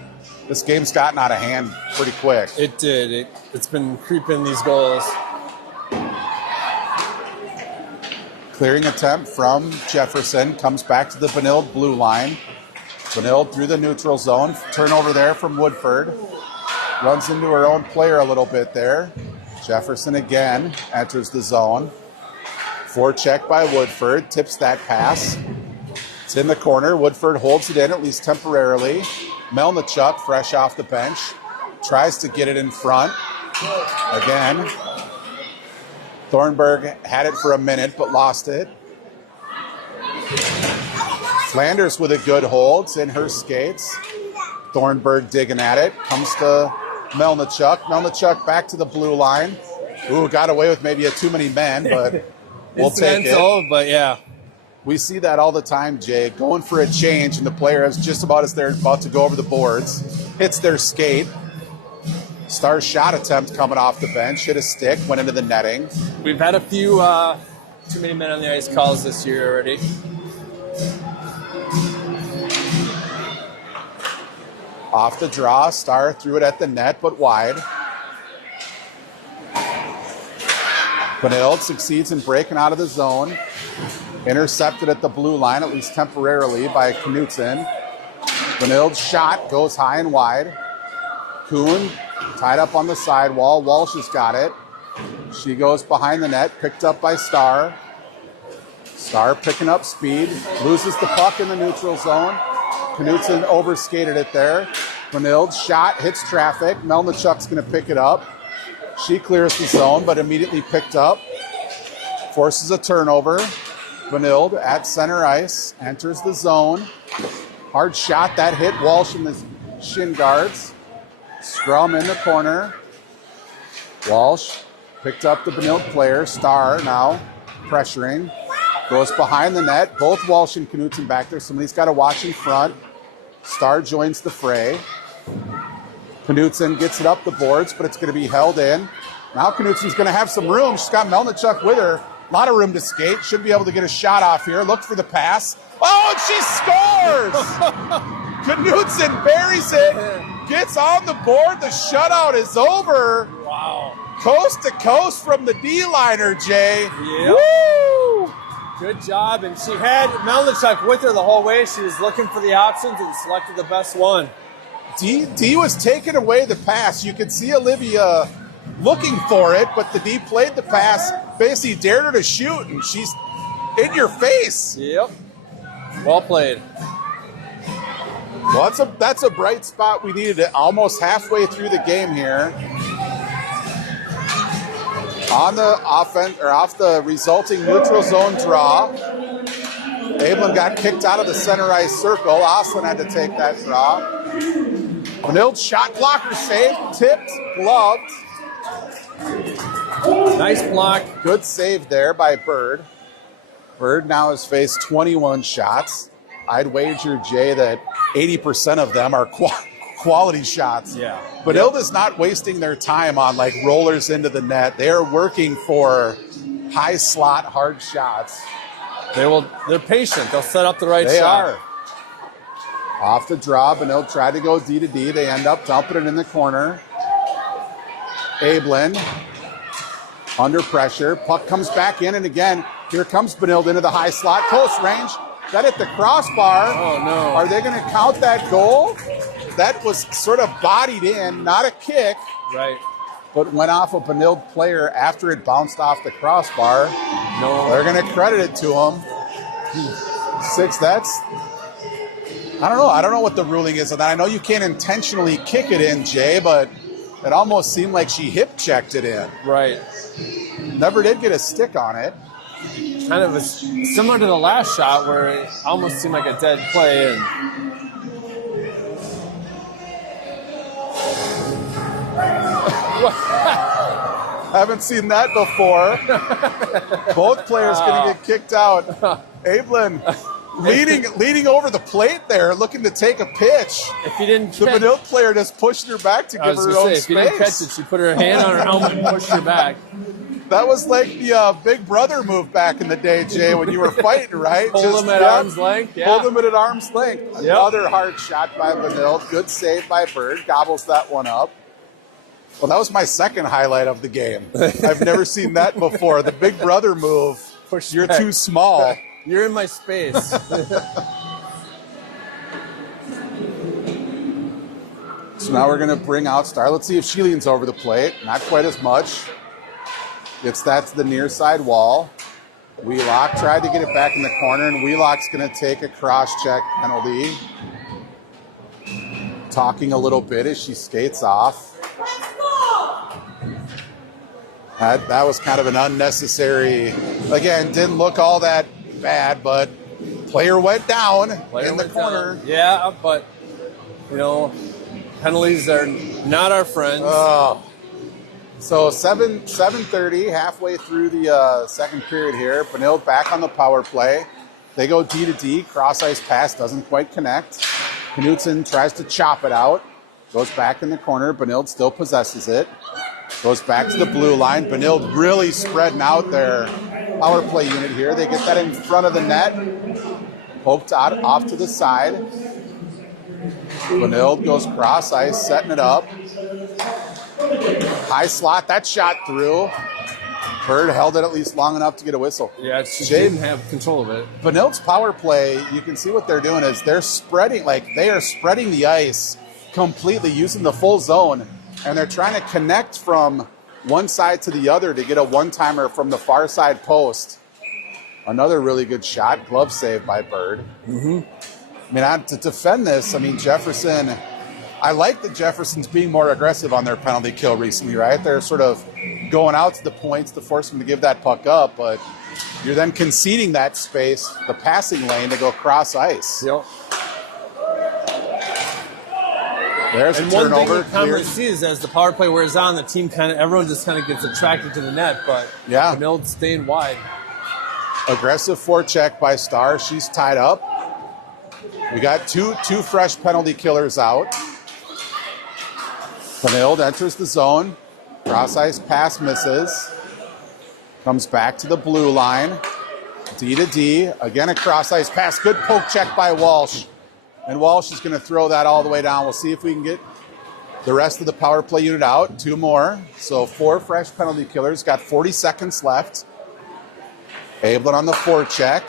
This game's gotten out of hand pretty quick. It did. It's been creeping these goals. Clearing attempt from Jefferson. Comes back to the Benilde blue line. Benilde through the neutral zone. Turnover there from Woodford. Runs into her own player a little bit there. Jefferson again enters the zone. Forecheck by Woodford. Tips that pass. It's in the corner. Woodford holds it in, at least temporarily. Melnichuk, fresh off the bench, tries to get it in front. Again, Thornburg had it for a minute, but lost it. Flanders with a good hold. It's in her skates. Thornburg digging at it. Comes to Melnichuk. Melnichuk back to the blue line. Ooh, got away with maybe a too many men, but we'll take it. But yeah. We see that all the time, Jay. Going for a change, and the player is just about as they're about to go over the boards. Hits their skate. Star's shot attempt coming off the bench. Hit a stick, went into the netting. We've had a few too many men on the ice calls this year already. Off the draw, Star threw it at the net, but wide. Benilde succeeds in breaking out of the zone. Intercepted at the blue line, at least temporarily, by Knutson. Benilde's shot goes high and wide. Kuhn tied up on the sidewall. Walsh has got it. She goes behind the net, picked up by Star. Star picking up speed, loses the puck in the neutral zone. Knutson overskated it there. Benilde's shot hits traffic. Melnichuk's going to pick it up. She clears the zone, but immediately picked up. Forces a turnover. Benilde at center ice, enters the zone. Hard shot, that hit Walsh in the shin guards. Scrum in the corner. Walsh picked up the Benilde player. Star now pressuring. Goes behind the net. Both Walsh and Knutson back there. Somebody's got to watch in front. Star joins the fray. Knutson gets it up the boards, but it's going to be held in. Now Knutson's going to have some room. She's got Melnichuk with her. A lot of room to skate. Should be able to get a shot off here. Look for the pass. Oh, and she scores! Knutson buries it. Gets on the board. The shutout is over. Wow. Coast to coast from the D-liner, Jay. Yep. Woo! Good job. And she had Melnichuk with her the whole way. She was looking for the options and selected the best one. D was taking away the pass. You could see Olivia looking for it, but the D played the pass, basically dared her to shoot, and she's in your face. Yep. Well played. Well, that's a bright spot we needed it almost halfway through the game here. On the offense, or off the resulting neutral zone draw, Ablin got kicked out of the center ice circle. Oslin had to take that draw. Benilde shot blocker save, tipped, gloved. Nice block. Good save there by Bird. Bird now has faced 21 shots. I'd wager, Jay, that 80% of them are quality shots. Yeah. Benilde is not wasting their time on like rollers into the net. They are working for high slot, hard shots. They're patient. They'll set up the right They shot. are. Off the draw, Benilde tried to go D to D. They end up dumping it in the corner. Ablin under pressure. Puck comes back in, and again, here comes Benilde into the high slot. Close range. That hit the crossbar. Oh, no. Are they going to count that goal? That was sort of bodied in, not a kick, Right. but went off a Benilde player after it bounced off the crossbar. No. They're going to credit it to him. 6, that's... I don't know what the ruling is on that. I know you can't intentionally kick it in, Jay, but it almost seemed like she hip checked it in. Right. Never did get a stick on it. Kind of similar to the last shot where it almost seemed like a dead play. And Haven't seen that before. Both players going to get kicked out. Ablin leading over the plate there, looking to take a pitch. if you didn't The catch, Benilde player just pushed her back to I give was her going own to say, if you didn't catch space. it, she put her hand on her helmet and pushed her back. That was like the Big Brother move back in the day, Jay, when you were fighting, right? Hold them at arm's length. Yeah. Hold them at arm's length. Another hard shot by Benilde. Good save by Bird. Gobbles that one up. Well, that was my second highlight of the game. I've never seen that before. The Big Brother move. Push You're back. too small. You're in my space. So now we're going to bring out Star. Let's see if she leans over the plate. Not quite as much. Gets that to the near side wall. Wheelock tried to get it back in the corner, and Wheelock's going to take a cross-check penalty. Talking a little bit as she skates off. That was kind of an unnecessary, again, didn't look all that bad, but player went down in the corner. Down. Yeah, but, penalties are not our friends. So 7:30, halfway through the second period here. Benilde back on the power play. They go D to D. Cross ice pass doesn't quite connect. Knutson tries to chop it out. Goes back in the corner. Benilde still possesses it. Goes back to the blue line. Benilde really spreading out their power play unit here. They get that in front of the net. Poked out off to the side. Benilde goes cross ice, setting it up. High slot, that shot through. Bird held it at least long enough to get a whistle. Yeah, she didn't have control of it. Benilde's power play, you can see what they're doing is they are spreading the ice completely using the full zone, and they're trying to connect from one side to the other to get a one-timer from the far side post. Another really good shot, glove save by Bird. Mm-hmm. To defend this, Jefferson, I like that Jefferson's being more aggressive on their penalty kill recently, right? They're sort of going out to the points to force them to give that puck up, but you're then conceding that space, the passing lane, to go cross ice. Yep. There's a And one thing turnover. you commonly Cleared. see is as the power play wears on, the team everyone just gets attracted to the net, but Yeah. Benilde staying wide. Aggressive forecheck by Starr. She's tied up. We got two fresh penalty killers out. Benilde enters the zone. Cross ice pass misses. Comes back to the blue line. D to D. Again a cross ice pass. Good poke check by Walsh. And Walsh is going to throw that all the way down. We'll see if we can get the rest of the power play unit out. 2 more. So 4 fresh penalty killers. Got 40 seconds left. Ablin on the forecheck.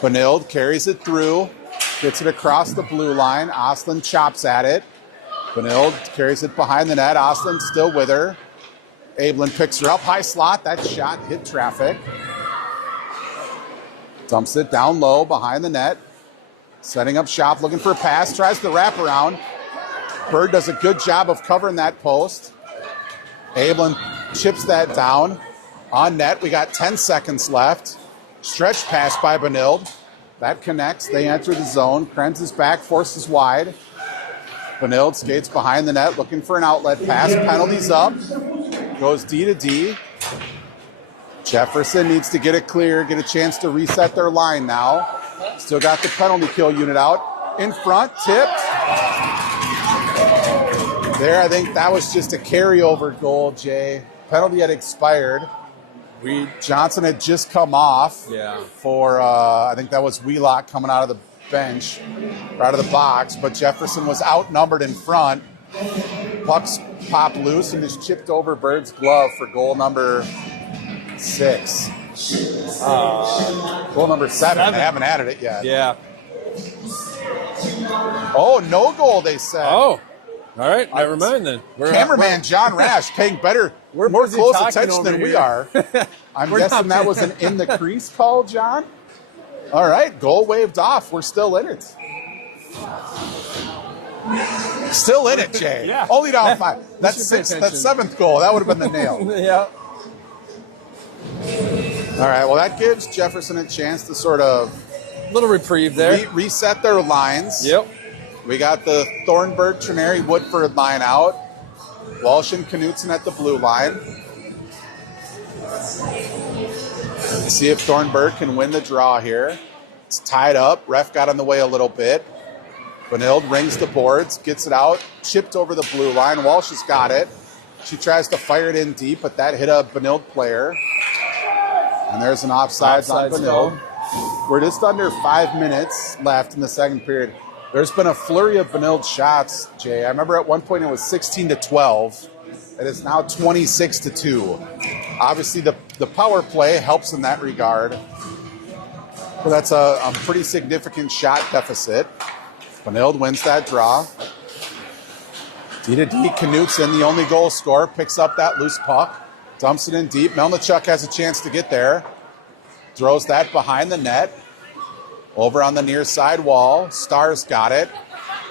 Benilde carries it through. Gets it across the blue line. Oslin chops at it. Benilde carries it behind the net. Oslin still with her. Ablin picks her up. High slot. That shot hit traffic. Dumps it down low behind the net. Setting up shop, looking for a pass. Tries the wraparound. Bird does a good job of covering that post. Ablin chips that down. On net, we got 10 seconds left. Stretch pass by Benilde. That connects. They enter the zone. Krenz is back, forces wide. Benilde skates behind the net, looking for an outlet pass. Penalties up. Goes D to D. Jefferson needs to get it clear, get a chance to reset their line now. Still got the penalty kill unit out. In front, tipped. There, I think that was just a carryover goal, Jay. Penalty had expired. Johnson had just come off for, I think that was Wheelock coming out of the bench, or out of the box, but Jefferson was outnumbered in front. Pucks popped loose and just chipped over Bird's glove for goal number 6. Goal number 7. They haven't added it yet. Yeah. Oh, no goal, they said. Oh. All right, never mind then. Cameraman John Rash paying more close attention than we are. I'm guessing that was an in the crease call, John? All right, goal waved off. We're still in it. Still in it, Jay. Yeah. Only down 5. That's 7th goal. That would have been the nail. Yeah. All right, well, that gives Jefferson a chance to sort of Little reprieve there. reset their lines. Yep. We got the Thornburg, Trineri, Woodford line out. Walsh and Knutson at the blue line. See if Thornburg can win the draw here. It's tied up. Ref got in the way a little bit. Benilde rings the boards, gets it out, chipped over the blue line. Walsh has got it. She tries to fire it in deep, but that hit a Benilde player. And there's an offsides on Benilde. We're just under 5 minutes left in the second period. There's been a flurry of Benilde shots, Jay. I remember at one point it was 16-12. It is now 26-2. Obviously, the power play helps in that regard. But that's a pretty significant shot deficit. Benilde wins that draw. D to D, Knutson, the only goal scorer, picks up that loose puck, dumps it in deep. Melnichuk has a chance to get there. Throws that behind the net. Over on the near side wall. Star's got it.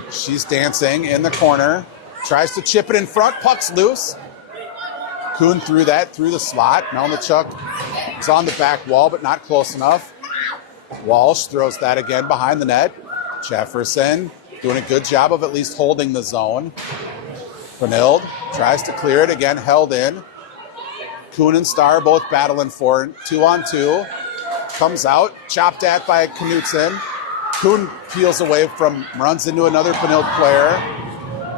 She's dancing in the corner. Tries to chip it in front. Puck's loose. Kuhn threw that through the slot. Melnichuk is on the back wall, but not close enough. Walsh throws that again behind the net. Jefferson doing a good job of at least holding the zone. Benilde tries to clear it again, held in. Kuhn and Starr both battling for it. 2-on-2. Comes out, chopped at by Knutson. Kuhn peels away runs into another Benilde player.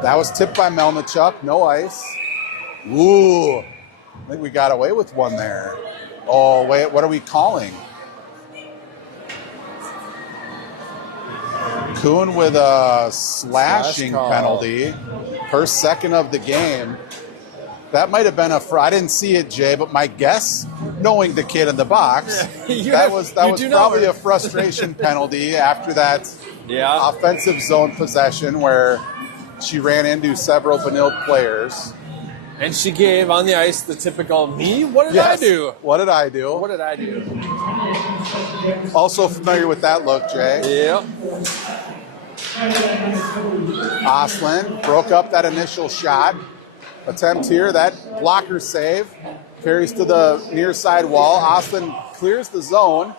That was tipped by Melnichuk. No ice. Ooh, I think we got away with one there. Oh, wait, what are we calling? Kuhn with a slashing penalty. First second of the game. That might have been I didn't see it, Jay, but my guess, knowing the kid in the box, that was probably a frustration penalty after that offensive zone possession where she ran into several Benilde players. And she gave on the ice the typical, me? What did I do? What did I do? What did I do? Also familiar with that look, Jay. Yep. Oslin broke up that initial shot. Attempt here, that blocker save. Carries to the near side wall. Oslin clears the zone.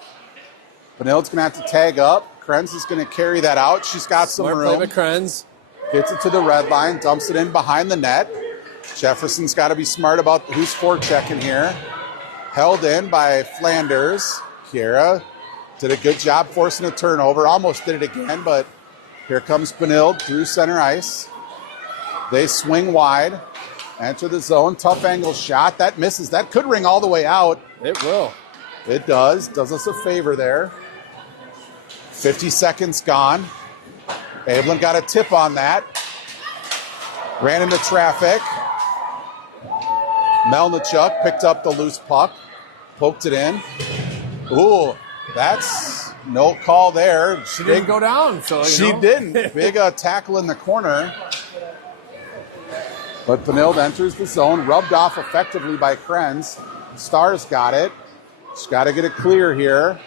Benilde's going to have to tag up. Krenz is going to carry that out. She's got some room. Smart play by Krenz. Gets it to the red line, dumps it in behind the net. Jefferson's got to be smart about who's forechecking here. Held in by Flanders. Kiera did a good job forcing a turnover. Almost did it again, but here comes Benilde through center ice. They swing wide. Enter the zone. Tough angle shot. That misses. That could ring all the way out. It will. It does. Does us a favor there. 50 seconds gone. Abelin got a tip on that. Ran into traffic. Melnichuk picked up the loose puck. Poked it in. Ooh, that's no call there. She didn't go down. So she didn't. Big tackle in the corner. But Benilde enters the zone, rubbed off effectively by Krenz. Star's got it. She's got to get it clear here.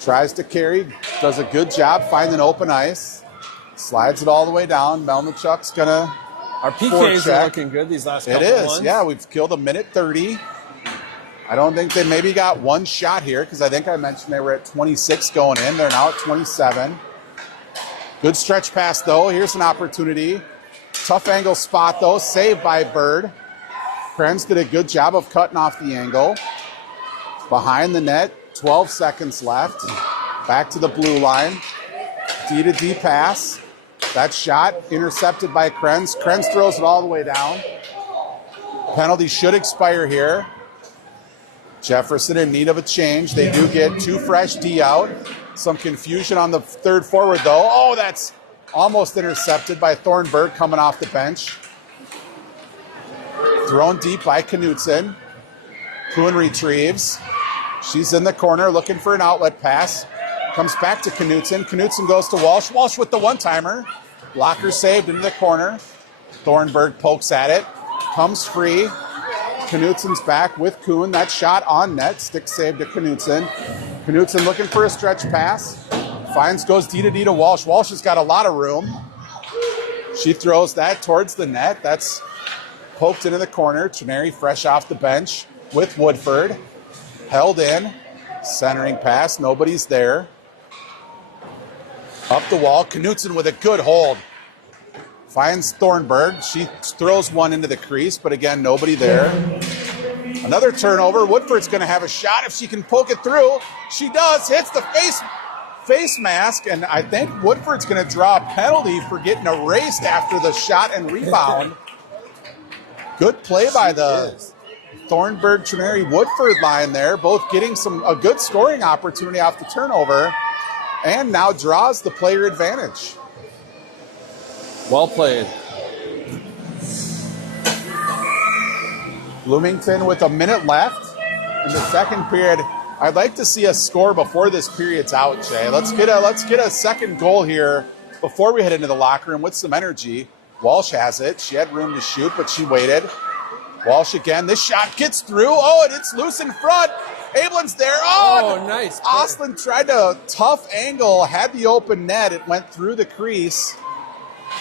Tries to carry, does a good job finding open ice. Slides it all the way down. Melnichuk's going to Our PKs are looking good these last couple It is, ones. yeah. We've killed a minute 30. I don't think they maybe got one shot here because I think I mentioned they were at 26 going in. They're now at 27. Good stretch pass, though. Here's an opportunity. Tough angle spot, though. Saved by Bird. Krenz did a good job of cutting off the angle. Behind the net, 12 seconds left. Back to the blue line. D to D pass. That shot intercepted by Krenz. Krenz throws it all the way down. Penalty should expire here. Jefferson in need of a change. They do get 2 fresh D out. Some confusion on the third forward, though. Oh, that's almost intercepted by Thornburg coming off the bench. Thrown deep by Knutson. Kuhn retrieves. She's in the corner looking for an outlet pass. Comes back to Knutson. Knutson goes to Walsh. Walsh with the one-timer. Blocker saved into the corner. Thornburg pokes at it. Comes free. Knutson's back with Kuhn. That shot on net. Stick save to Knutson. Knutson looking for a stretch pass. Finds, goes D to D to Walsh. Walsh has got a lot of room. She throws that towards the net. That's poked into the corner. Trenary fresh off the bench with Woodford. Held in. Centering pass. Nobody's there. Up the wall. Knutson with a good hold. Finds Thornburg. She throws one into the crease, but again, nobody there. Another turnover. Woodford's going to have a shot if she can poke it through. She does. Hits the face mask, and I think Woodford's going to draw a penalty for getting erased after the shot and rebound. Good play by the Thornburg, Trenary, Woodford line there, both getting a good scoring opportunity off the turnover, and now draws the player advantage. Well played. Bloomington with a minute left in the second period. I'd like to see a score before this period's out, Jay. Let's get a second goal here before we head into the locker room with some energy. Walsh has it. She had room to shoot, but she waited. Walsh again. This shot gets through. Oh, and it's loose in front. Ablin's there. Oh, nice. Oslin tried to tough angle, had the open net. It went through the crease.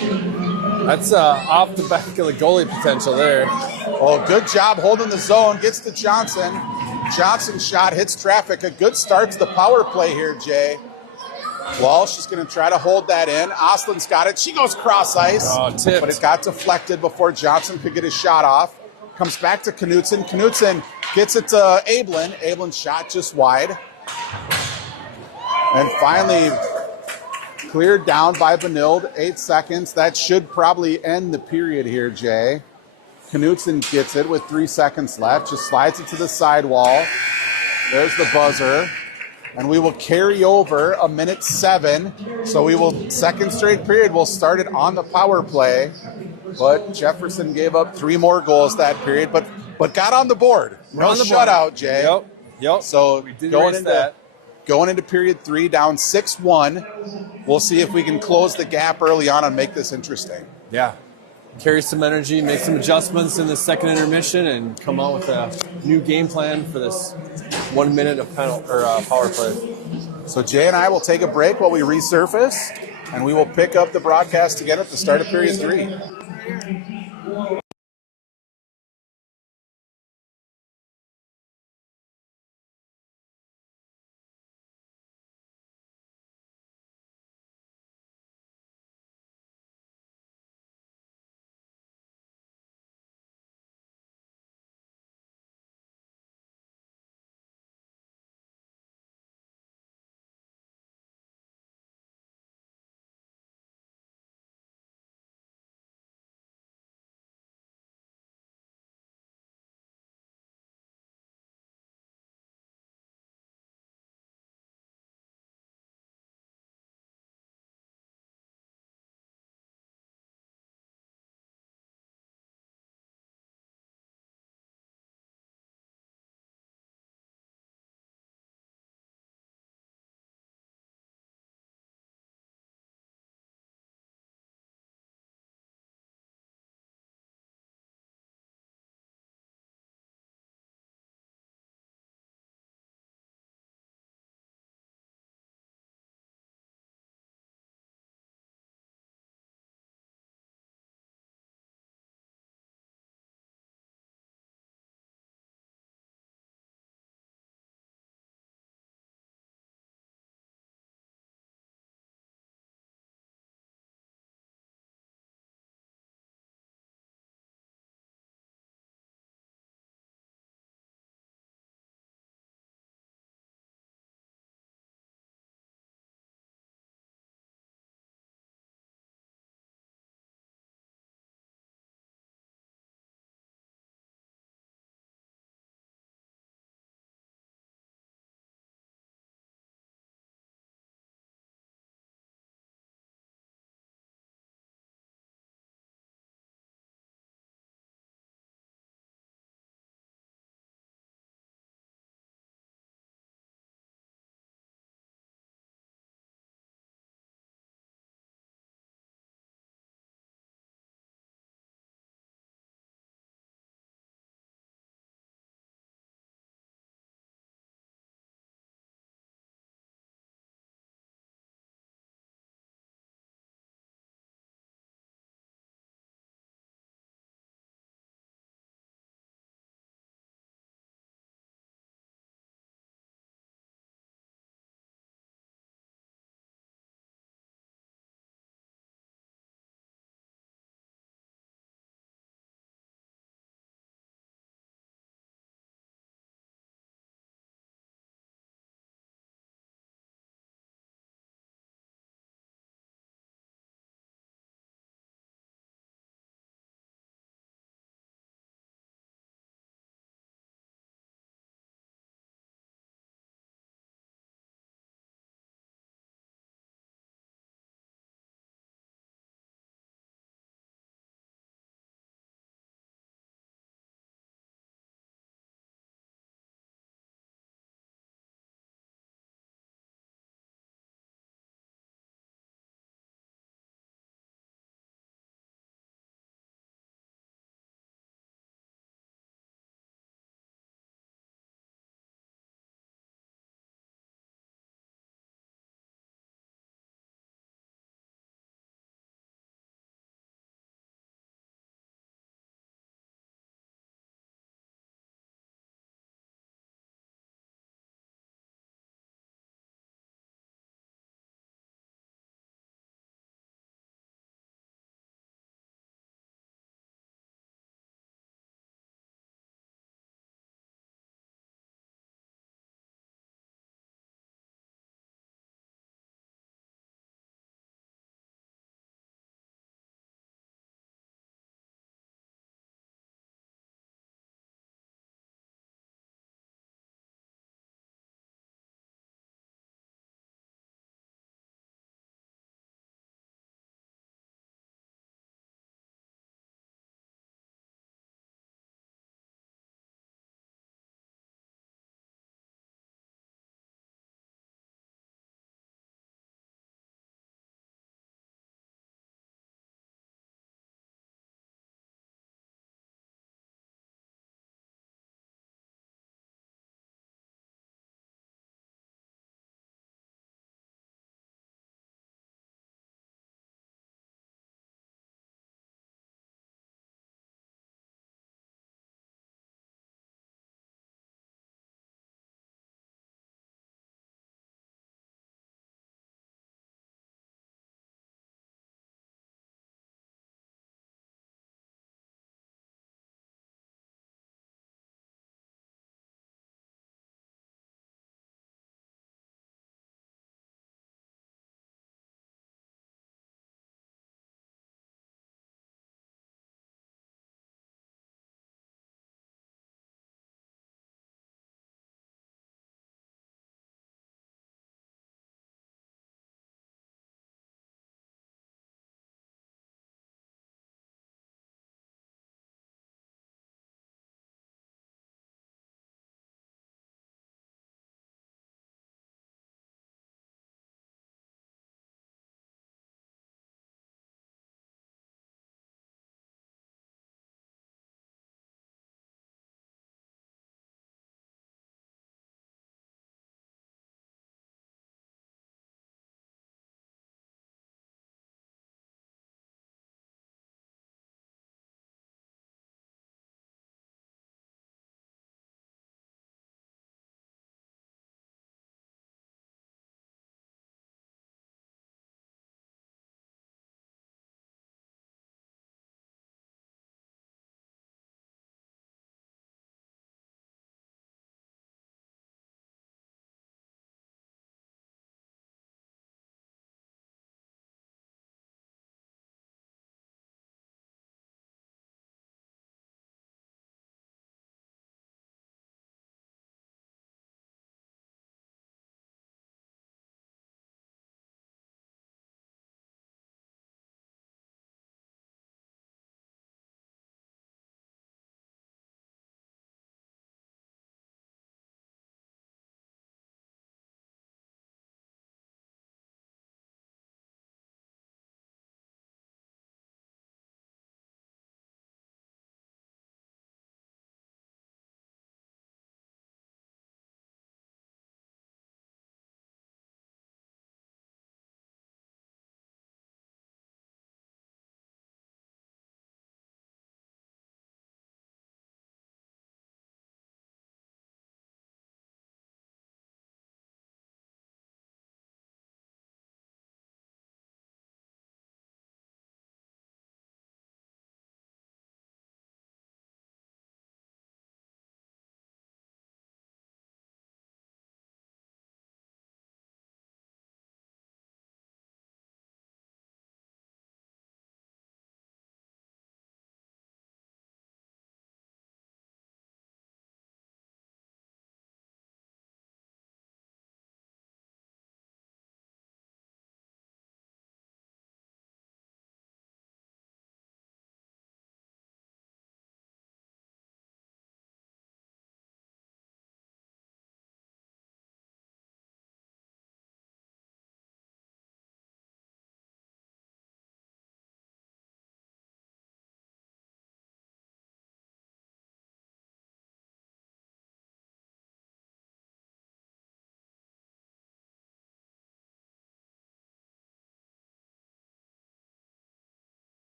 That's off the back of the goalie potential there. Oh, good job holding the zone. Gets to Johnson. Johnson's shot hits traffic. A good start to the power play here, Jay. Walsh is going to try to hold that in. Oslin's got it. She goes cross ice. Oh, tipped. But it got deflected before Johnson could get his shot off. Comes back to Knutson. Knutson gets it to Ablin. Ablin's shot just wide. And finally cleared down by Benilde. 8 seconds. That should probably end the period here, Jay. Knutson gets it with 3 seconds left. Just slides it to the sidewall. There's the buzzer. And we will carry over a minute 7. So we will, second straight period, we'll start it on the power play. But Jefferson gave up 3 more goals that period, but got on the board. No shutout, Jay. Yep. So we did going that. Going into period 3, down 6-1. We'll see if we can close the gap early on and make this interesting. Yeah. Carry some energy, make some adjustments in the second intermission, and come out with a new game plan for this 1 minute of power play. So Jay and I will take a break while we resurface, and we will pick up the broadcast again at the start of period 3.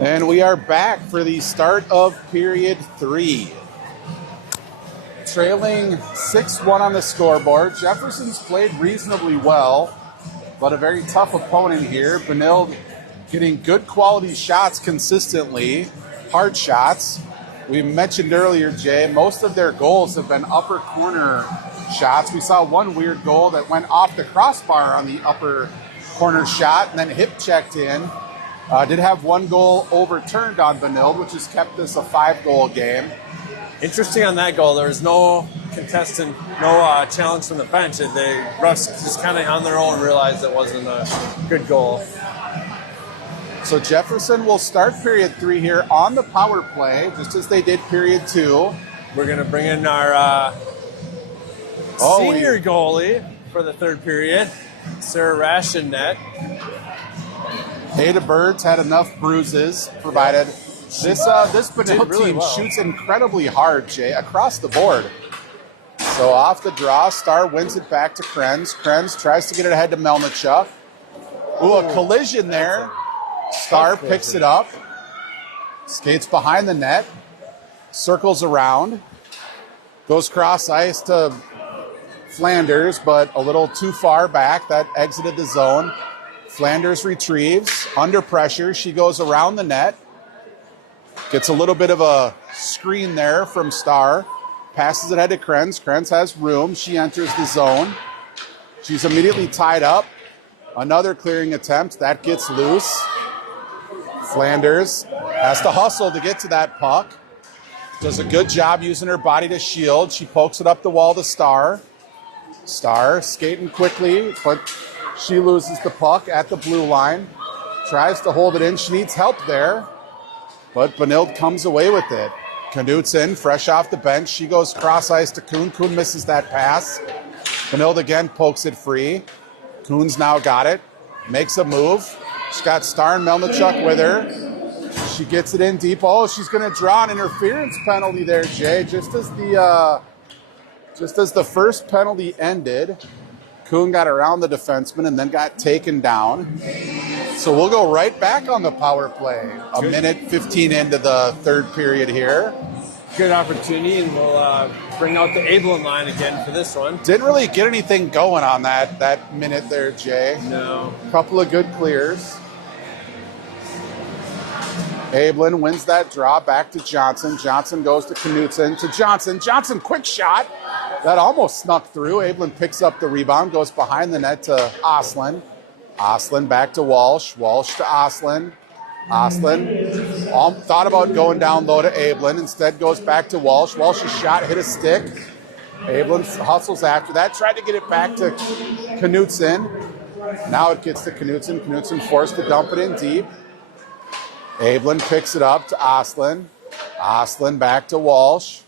And we are back for the start of period 3. Trailing 6-1 on the scoreboard. Jefferson's played reasonably well, but a very tough opponent here. Benilde getting good quality shots consistently, hard shots. We mentioned earlier, Jay, most of their goals have been upper corner shots. We saw one weird goal that went off the crossbar on the upper corner shot and then hip checked in. Did have one goal overturned on Benilde, which has kept this a 5-goal game. Interesting on that goal, there was no contestant, no challenge from the bench. The refs just kind of on their own realized it wasn't a good goal. So Jefferson will start period 3 here on the power play, just as they did period 2. We're going to bring in our senior goalie for the third period, Sarah Rash in net. Ada Birds had enough bruises provided. This Benilde really team well. shoots incredibly hard, Jay, across the board. So off the draw, Star wins it back to Krenz. Krenz tries to get it ahead to Melnichuk. Ooh, a collision there. Star picks it up, skates behind the net, circles around, goes cross ice to Flanders, but a little too far back. That exited the zone. Flanders retrieves, under pressure. She goes around the net, gets a little bit of a screen there from Star, passes it ahead to Krenz. Krenz has room. She enters the zone. She's immediately tied up. Another clearing attempt. That gets loose. Flanders has to hustle to get to that puck. Does a good job using her body to shield. She pokes it up the wall to Star. Star skating quickly, but she loses the puck at the blue line. Tries to hold it in. She needs help there, but Benilde comes away with it. Knutson, fresh off the bench. She goes cross ice to Kuhn. Kuhn misses that pass. Benilde again pokes it free. Kuhn's now got it. Makes a move. She's got Star and Melnichuk with her. She gets it in deep. Oh, she's going to draw an interference penalty there, Jay. Just as the first penalty ended, Kuhn got around the defenseman and then got taken down. So we'll go right back on the power play. A minute 15 into the third period here. Good opportunity, and we'll bring out the Abelin line again for this one. Didn't really get anything going on that minute there, Jay. No. Couple of good clears. Abelin wins that draw back to Johnson. Johnson goes to Knutson to Johnson. Johnson, quick shot. That almost snuck through. Abelin picks up the rebound, goes behind the net to Oslin. Oslin back to Walsh. Walsh to Oslin. Oslin thought about going down low to Abelin. Instead goes back to Walsh. Walsh's shot hit a stick. Abelin hustles after that. Tried to get it back to Knutson. Now it gets to Knutson. Knutson forced to dump it in deep. Abelin picks it up to Oslin. Oslin back to Walsh.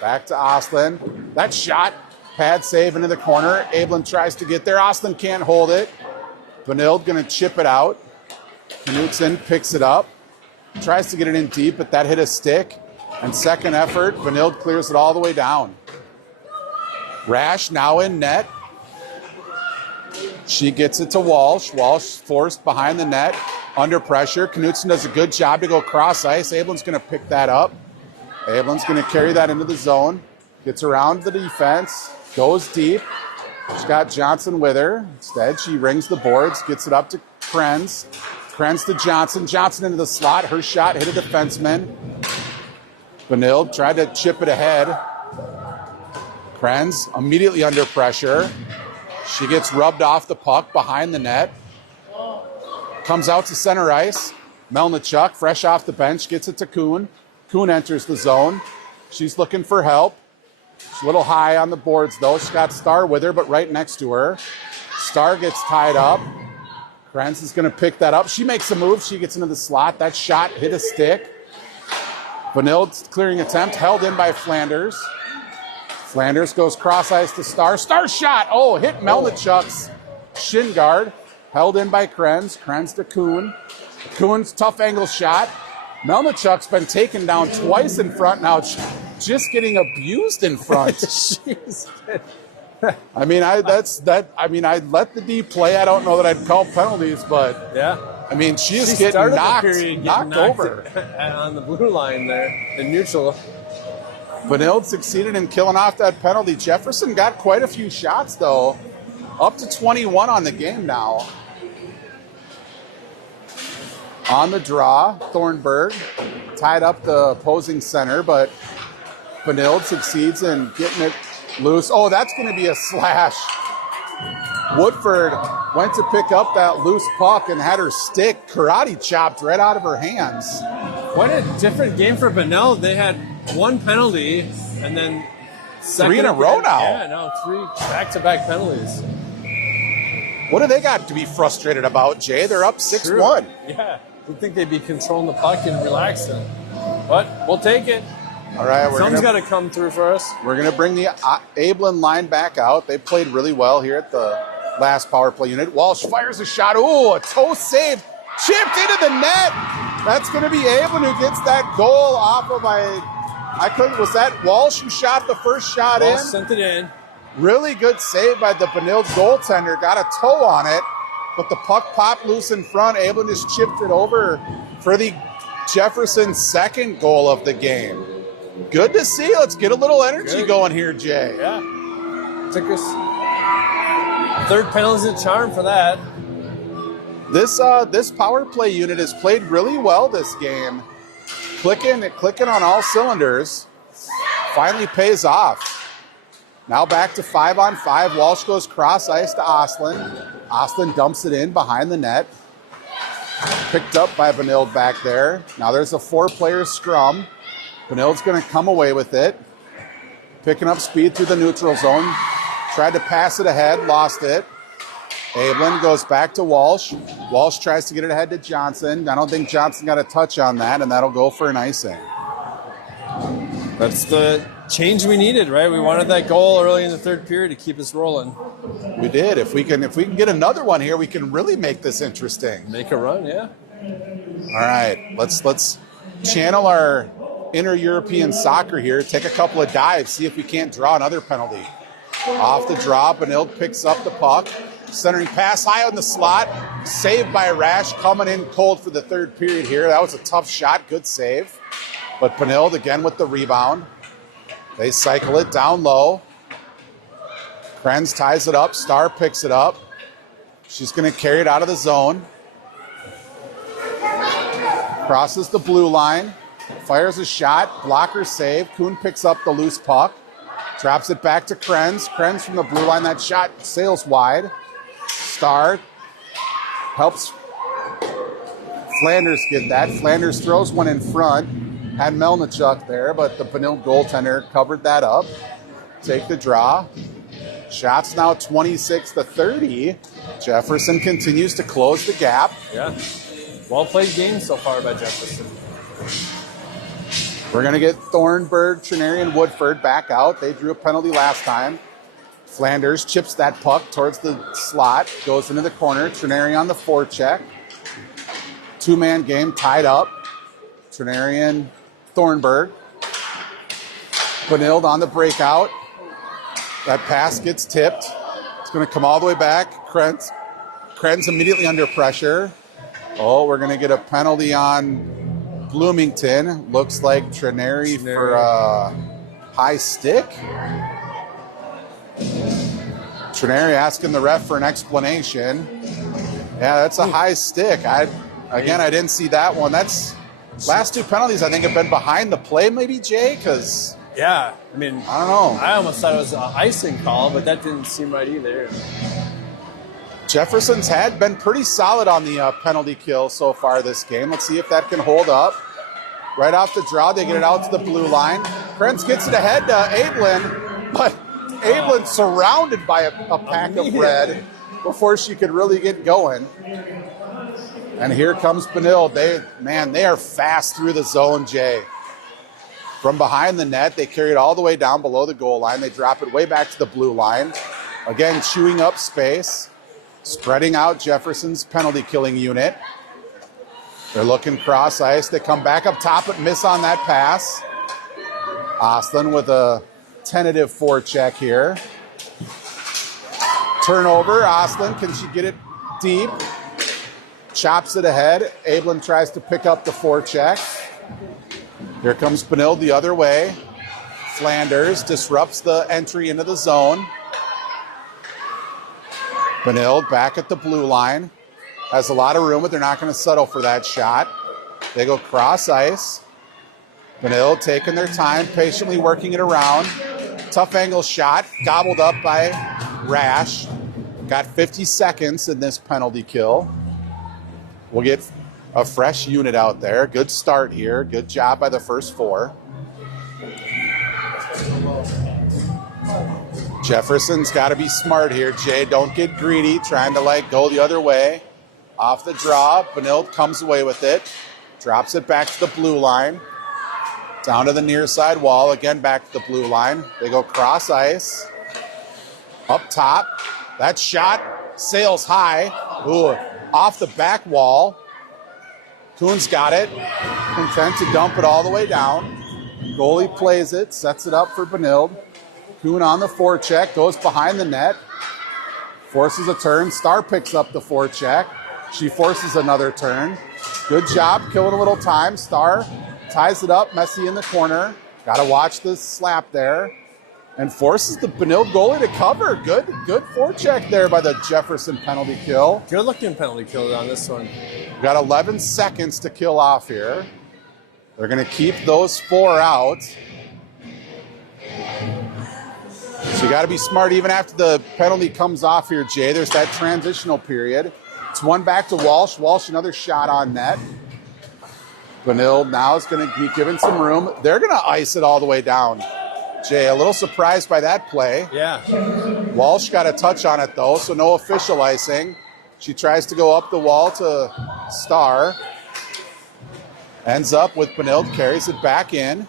Back to Oslin. That shot, pad save into the corner. Abelin tries to get there. Oslin can't hold it. Benilde going to chip it out. Knutson picks it up. Tries to get it in deep, but that hit a stick. And second effort, Benilde clears it all the way down. Rash now in net. She gets it to Walsh. Walsh forced behind the net. Under pressure. Knutson does a good job to go cross ice. Abelin's going to pick that up. Abelin's going to carry that into the zone. Gets around the defense. Goes deep. She's got Johnson with her. Instead, she rings the boards. Gets it up to Krenz. Krenz to Johnson. Johnson into the slot. Her shot hit a defenseman. Benilde tried to chip it ahead. Krenz immediately under pressure. She gets rubbed off the puck behind the net. Comes out to center ice. Melnichuk, fresh off the bench, gets it to Kuhn. Kuhn enters the zone. She's looking for help. She's a little high on the boards, though. She's got Star with her, but right next to her. Star gets tied up. Krenz is going to pick that up. She makes a move. She gets into the slot. That shot hit a stick. Benilde's clearing attempt, held in by Flanders. Flanders goes cross ice to Star. Star shot. Oh, hit Melnichuk's shin guard. Held in by Krenz. Krenz to Kuhn. Kuhn's tough angle shot. Melnichuk's been taken down twice in front now, just getting abused in front. I mean, I let the D play. I don't know that I'd call penalties, but yeah, I mean, she's She getting started the knocked period getting knocked over. on the blue line there in neutral. Benilde succeeded in killing off that penalty. Jefferson got quite a few shots, though. Up to 21 on the game now. On the draw, Thornburg tied up the opposing center, but Benilde succeeds in getting it loose. Oh, that's going to be a slash. Woodford went to pick up that loose puck and had her stick karate chopped right out of her hands. What a different game for Benilde. They had one penalty and then three in a row now. Yeah, no, 3 back-to-back penalties. What do they got to be frustrated about, Jay? They're up 6-1. Yeah, you'd think they'd be controlling the puck and relaxing. But we'll take it. All right, Something's got to come through for us. We're going to bring the Ablin line back out. They played really well here at the last power play unit. Walsh fires a shot. Ooh, a toe save. Chipped into the net. That's going to be Ablin who gets that goal off of was that Walsh who shot the first shot Walsh in? Sent it in. Really good save by the Benilde goaltender. Got a toe on it, but the puck popped loose in front. Ablin just chipped it over for the Jefferson second goal of the game. Good to see. Let's get a little energy going here, Jay. Yeah. Took us third penalty charm for that. This power play unit has played really well this game. Clicking on all cylinders. Finally pays off. Now back to 5-on-5. Walsh goes cross ice to Oslin. Oslin dumps it in behind the net. Picked up by Benilde back there. Now there's a 4-player scrum. Benilde's going to come away with it. Picking up speed through the neutral zone. Tried to pass it ahead, lost it. Ablin goes back to Walsh. Walsh tries to get it ahead to Johnson. I don't think Johnson got a touch on that, and that'll go for an icing. That's the change we needed, right? We wanted that goal early in the third period to keep us rolling. We did. If we can get another one here, we can really make this interesting. Make a run, yeah. All right, let's channel our inner European soccer here. Take a couple of dives, see if we can't draw another penalty. Off the draw, Benilde picks up the puck. Centering pass high on the slot. Saved by Rash, coming in cold for the third period here. That was a tough shot, good save. But Benilde again with the rebound. They cycle it down low. Krenz ties it up. Starr picks it up. She's going to carry it out of the zone. Crosses the blue line. Fires a shot. Blocker save. Kuhn picks up the loose puck. Drops it back to Krenz. Krenz from the blue line. That shot sails wide. Starr helps Flanders get that. Flanders throws one in front. Had Melnichuk there, but the Benilde goaltender covered that up. Take the draw. Shots now 26-30. Jefferson continues to close the gap. Yeah. Well-played game so far by Jefferson. We're going to get Thornburg, Trinary, and Woodford back out. They drew a penalty last time. Flanders chips that puck towards the slot, goes into the corner. Trinary on the forecheck. Two-man game tied up. Trinary and Thornburg. Benilde on the breakout. That pass gets tipped. It's going to come all the way back. Krenz immediately under pressure. Oh, we're going to get a penalty on Bloomington. Looks like Trinary for high stick. Trinary asking the ref for an explanation. Yeah, that's a high stick. I didn't see that one. That's last two penalties, I think, have been behind the play, maybe, Jay? Because yeah, I mean, I don't know. I almost thought it was an icing call, but that didn't seem right either. Jefferson's had been pretty solid on the penalty kill so far this game. Let's see if that can hold up. Right off the draw, they get it out to the blue line. Krenz gets it ahead to Ablin, but Ablin surrounded by a pack of red before she could really get going. And here comes Benilde. They are fast through the zone, Jay. From behind the net, they carry it all the way down below the goal line. They drop it way back to the blue line. Again, chewing up space, spreading out Jefferson's penalty-killing unit. They're looking cross ice. They come back up top but miss on that pass. Oslin with a tentative forecheck here. Turnover. Oslin, can she get it deep? chops it ahead. Ablin tries to pick up the forecheck. Here comes Benilde the other way. Flanders disrupts the entry into the zone. Benilde back at the blue line. Has a lot of room, but they're not going to settle for that shot. They go cross ice. Benilde taking their time, patiently working it around. Tough angle shot, gobbled up by Rash. Got 50 seconds in this penalty kill. We'll get a fresh unit out there. Good start here. Good job by the first four. Jefferson's got to be smart here, Jay. Don't get greedy, trying to go the other way. Off the draw, Benilde comes away with it. Drops it back to the blue line. Down to the near side wall, again back to the blue line. They go cross ice. Up top. That shot sails high. Ooh, off the back wall. Kuhn's got it. Content to dump it all the way down. Goalie plays it, sets it up for Benilde. Kuhn on the forecheck, goes behind the net. Forces a turn. Star picks up the forecheck. She forces another turn. Good job, killing a little time. Star ties it up, messy in the corner. Got to watch this slap there. And forces the Benilde goalie to cover. Good forecheck there by the Jefferson penalty kill. Good looking penalty kill on this one. We've got 11 seconds to kill off here. They're going to keep those four out. So you got to be smart even after the penalty comes off here, Jay. There's that transitional period. It's one back to Walsh. Walsh, another shot on net. Benilde now is going to be given some room. They're going to ice it all the way down. Jay, a little surprised by that play. Yeah. Walsh got a touch on it, though, so no official icing. She tries to go up the wall to Star. Ends up with Benilde, carries it back in.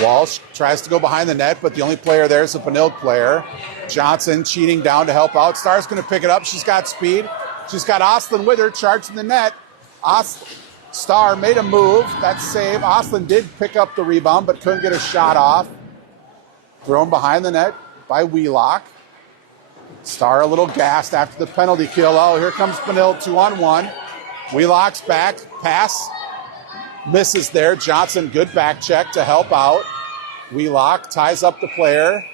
Walsh tries to go behind the net, but the only player there is a Benilde player. Johnson cheating down to help out. Star's going to pick it up. She's got speed. She's got Oslin with her, charging the net. Star made a move. That's save. Oslin did pick up the rebound, but couldn't get a shot off. Thrown behind the net by Wheelock. Star a little gassed after the penalty kill. Oh, here comes Benilde 2-on-1. Wheelock's back. Pass. Misses there. Johnson, good back check to help out. Wheelock ties up the player.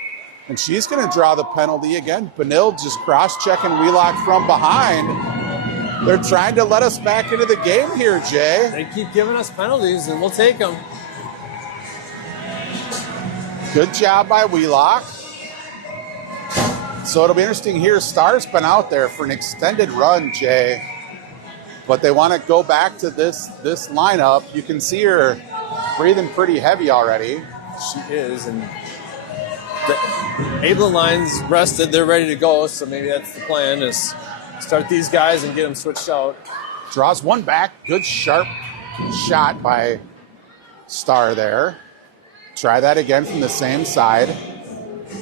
And she's going to draw the penalty again. Benilde just cross-checking Wheelock from behind. They're trying to let us back into the game here, Jay. They keep giving us penalties, and we'll take them. Good job by Wheelock. So it'll be interesting here. Star's been out there for an extended run, Jay. But they want to go back to this lineup. You can see her breathing pretty heavy already. She is, and the Ablin line's rested. They're ready to go, so maybe that's the plan, is start these guys and get them switched out. Draws one back. Good sharp shot by Star there. Try that again from the same side.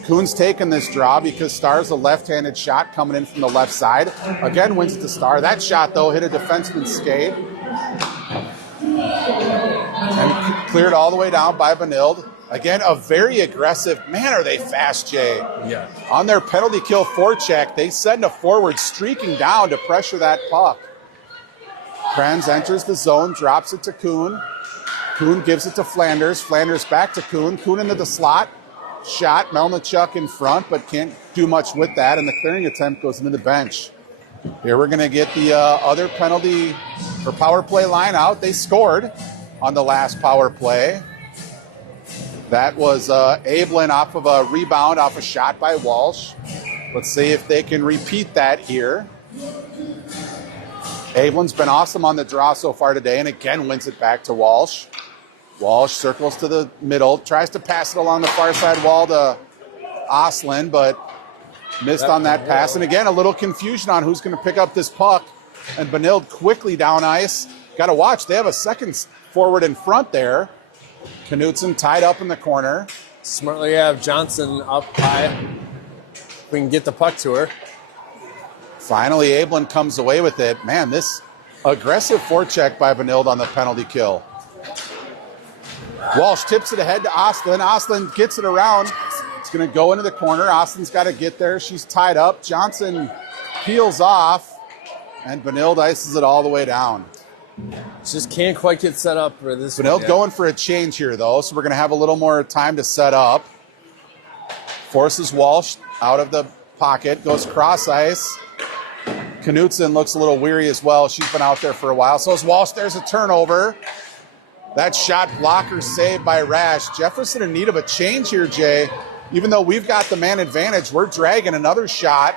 Kuhn's taking this draw because Star's a left-handed shot coming in from the left side. Again, wins it to Star. That shot, though, hit a defenseman's skate. And cleared all the way down by Benilde. Again, a very aggressive, man, are they fast, Jay. Yeah. On their penalty kill forecheck, they send a forward streaking down to pressure that puck. Krenz enters the zone, drops it to Kuhn. Kuhn gives it to Flanders. Flanders back to Kuhn. Kuhn into the slot. Shot, Melnichuk in front, but can't do much with that, and the clearing attempt goes into the bench. Here we're going to get the other penalty or power play line out. They scored on the last power play. That was Ablin off of a rebound off a shot by Walsh. Let's see if they can repeat that here. Ablin's been awesome on the draw so far today, and again wins it back to Walsh. Walsh circles to the middle, tries to pass it along the far side wall to Oslin, but missed on that pass. And again, a little confusion on who's going to pick up this puck. And Benilde quickly down ice. Got to watch. They have a second forward in front there. Knutson tied up in the corner. Smartly have Johnson up high. We can get the puck to her. Finally, Ablin comes away with it. Man, this aggressive forecheck by Benilde on the penalty kill. Walsh tips it ahead to Oslin. Oslin gets it around. It's going to go into the corner. Oslin's got to get there. She's tied up. Johnson peels off. and Benilde ices it all the way down. Just can't quite get set up for this. Benilde going for a change here, though, so we're going to have a little more time to set up. Forces Walsh out of the pocket, goes cross ice. Knutson looks a little weary as well. She's been out there for a while. So is Walsh. There's a turnover. That shot blocker saved by Rash. Jefferson in need of a change here, Jay. Even though we've got the man advantage, we're dragging another shot.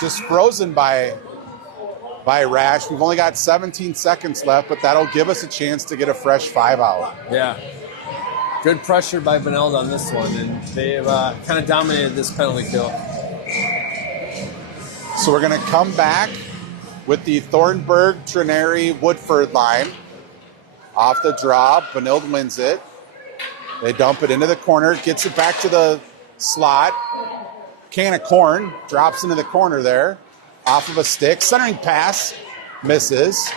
Just frozen by Rash. We've only got 17 seconds left, but that'll give us a chance to get a fresh 5 out. Yeah. Good pressure by Benilde on this one, and they've kind of dominated this penalty kill. So we're going to come back with the Thornburg, Trinary, Woodford line. Off the draw, Benilde wins it. They dump it into the corner, gets it back to the slot. Can of corn, drops into the corner there. Off of a stick, centering pass, misses.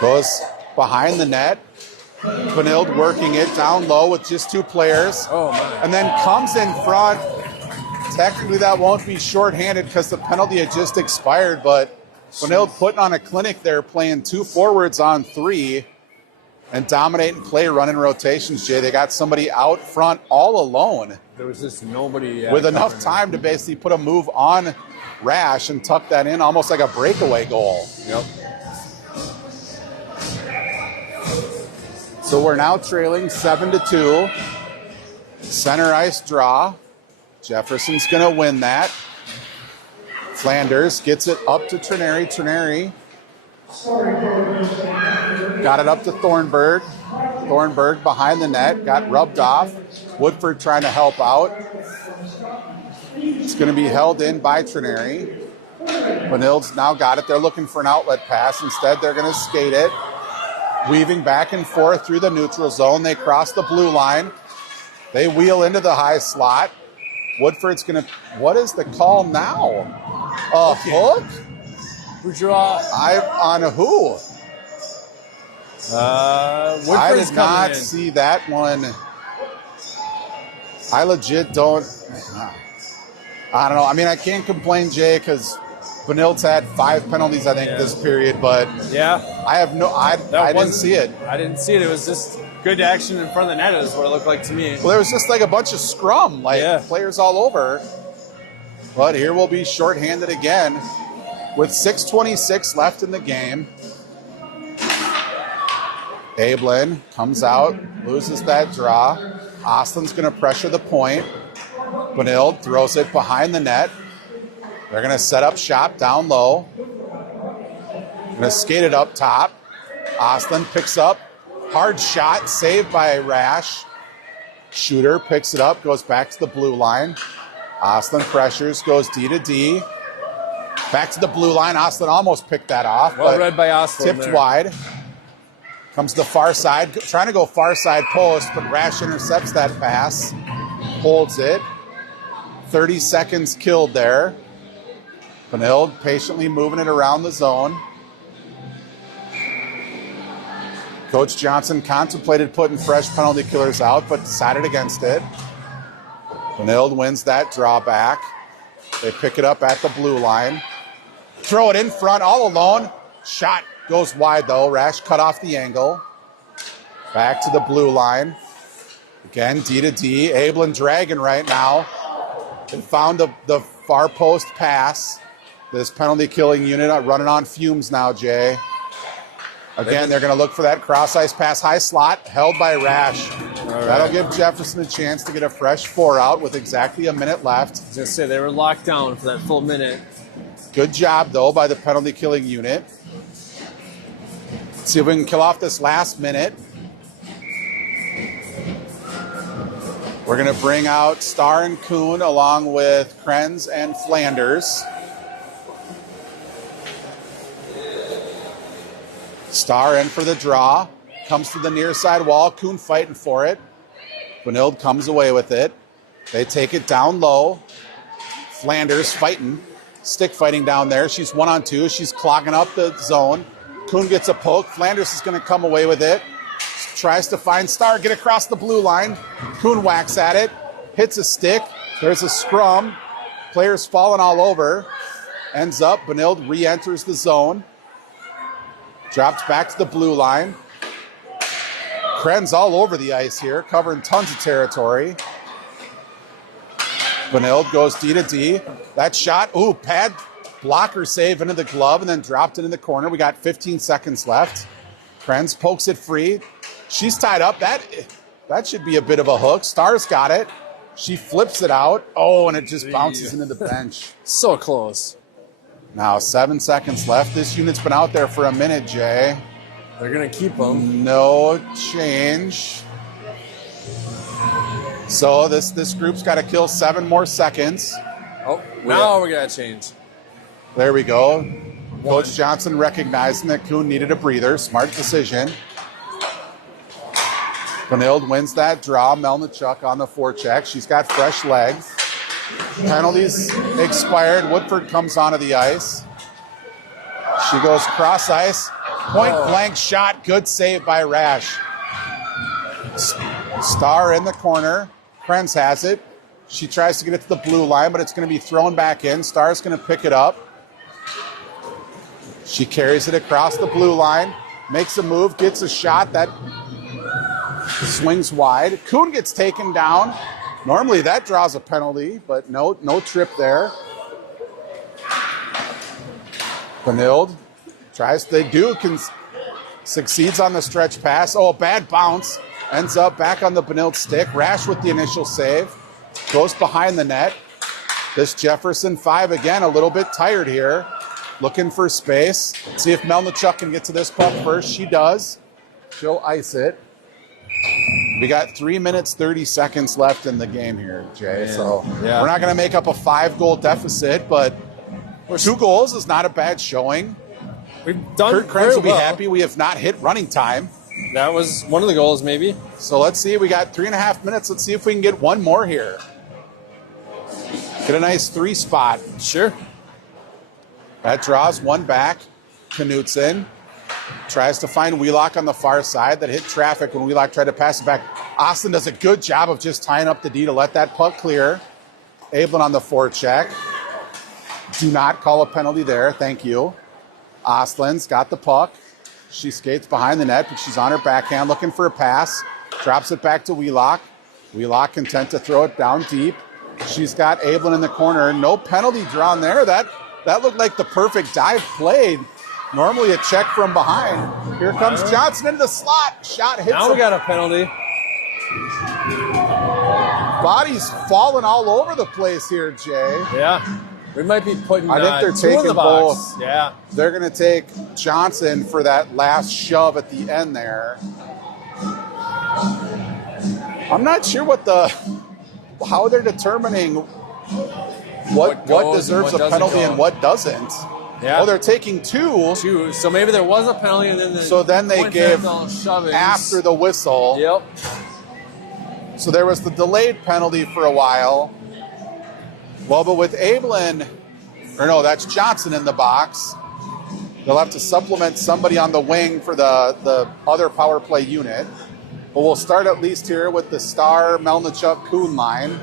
Goes behind the net. Benilde working it down low with just 2 players. Oh, my. And then comes in front. Technically, that won't be shorthanded because the penalty had just expired, but Benilde putting on a clinic there, playing 2 forwards on 3 and dominating play, running rotations, Jay. They got somebody out front all alone. There was just nobody with enough time to basically put a move on Rash and tuck that in almost like a breakaway goal. Yep. So we're now trailing 7-2. Center ice draw. Jefferson's going to win that. Flanders gets it up to Trinary. Trinary got it up to Thornburg. Thornburg behind the net, got rubbed off. Woodford trying to help out. It's going to be held in by Trinary. Benilde's now got it. They're looking for an outlet pass. Instead, they're going to skate it. Weaving back and forth through the neutral zone. They cross the blue line. They wheel into the high slot. Woodford's going to... What is the call now? A hook? Who draw? On who? Woodford's I did not in. see that one. I legit don't... I don't know. I mean, I can't complain, Jay, because Benilde's had 5 penalties, I think, this period, but yeah, I have no... I didn't see it. I didn't see it. It was just good action in front of the net is what it looked like to me. Well, there was just like a bunch of scrum, players all over. But here we'll be shorthanded again with 6:26 left in the game. Ablin comes out, loses that draw. Ostland's going to pressure the point. Benilde throws it behind the net. They're going to set up shop down low. Going to skate it up top. Ostland picks up. Hard shot, saved by Rash. Shooter picks it up, goes back to the blue line. Ostland pressures, goes D to D. Back to the blue line. Ostland almost picked that off. Well read by Ostland. Tipped wide. Comes to the far side, trying to go far side post, but Rash intercepts that pass. Holds it. 30 seconds killed there. Benilde patiently moving it around the zone. Coach Johnson contemplated putting fresh penalty killers out, but decided against it. Benilde wins that drawback. They pick it up at the blue line. Throw it in front, all alone. Shot goes wide, though. Rash cut off the angle. Back to the blue line. Again, D to D. Ablin dragging right now. They found the far post pass. This penalty killing unit running on fumes now, Jay. Again, they're going to look for that cross-ice pass. High slot, held by Rash. That'll give Jefferson a chance to get a fresh 4 out with exactly a minute left. I was going to say, they were locked down for that full minute. Good job, though, by the penalty killing unit. Let's see if we can kill off this last minute. We're going to bring out Starr and Kuhn along with Krenz and Flanders. Starr in for the draw. Comes to the near side wall. Kuhn fighting for it. Benilde comes away with it. They take it down low. Flanders fighting. Stick fighting down there. She's 1-on-2. She's clogging up the zone. Kuhn gets a poke. Flanders is going to come away with it. Tries to find Starr. Get across the blue line. Kuhn whacks at it. Hits a stick. There's a scrum. Players falling all over. ends up, Benilde re-enters the zone. Drops back to the blue line. Kren's all over the ice here, covering tons of territory. Benilde goes D to D. That shot, ooh, pad blocker save into the glove and then dropped it in the corner. We got 15 seconds left. Krenz pokes it free. She's tied up. That should be a bit of a hook. Star's got it. She flips it out. Oh, and it just bounces into the bench. So close. Now 7 seconds left. This unit's been out there for a minute, Jay. They're going to keep them. No change. So this group's got to kill 7 more seconds. Oh, now we got to change. There we go. Coach Johnson recognizing that Kuhn needed a breather. Smart decision. Benilde wins that draw. Melnichuk on the forecheck. She's got fresh legs. Penalties expired. Woodford comes onto the ice. She goes cross ice. Point blank shot. Good save by Rash. Star in the corner. Krenz has it. She tries to get it to the blue line, but it's going to be thrown back in. Star's going to pick it up. She carries it across the blue line. Makes a move. Gets a shot. That swings wide. Kuhn gets taken down. Normally that draws a penalty, but no trip there. Benilde tries to succeeds on the stretch pass. Oh, a bad bounce. Ends up back on the Benilde stick. Rash with the initial save. Goes behind the net. This Jefferson 5 again, a little bit tired here. Looking for space. See if Melnichuk can get to this puck first. She does. She'll ice it. We got 3 minutes, 30 seconds left in the game here, Jay. So we're not going to make up a 5-goal deficit, but 2 goals is not a bad showing. We've done Kurt Krenz will be happy we have not hit running time. That was one of the goals, maybe. So let's see. We got 3.5 minutes. Let's see if we can get one more here. Get a nice 3 spot. Sure. That draws one back. Knutson tries to find Wheelock on the far side. That hit traffic when Wheelock tried to pass it back. Austin does a good job of just tying up the D to let that puck clear. Ablin on the forecheck. Do not call a penalty there. Thank you. Ostland's got the puck. She skates behind the net, but she's on her backhand looking for a pass. Drops it back to Wheelock. Wheelock content to throw it down deep. She's got Ablin in the corner. No penalty drawn there. That looked like the perfect dive played. Normally a check from behind. Here comes Johnson into the slot. Shot hits Now we got a penalty. Bodies falling all over the place here, Jay. Yeah. We might be putting I think they're 2 in taking the box. both. Yeah. They're going to take Johnson for that last shove at the end there. I'm not sure how they're determining what deserves a penalty and what doesn't. Yeah. Oh, they're taking 2. So maybe there was a penalty and then they gave after the whistle. Yep. So there was the delayed penalty for a while. Well, but with Ablin, that's Johnson in the box. They'll have to supplement somebody on the wing for the other power play unit. But we'll start at least here with the Star, Melnichuk, Kuhn line.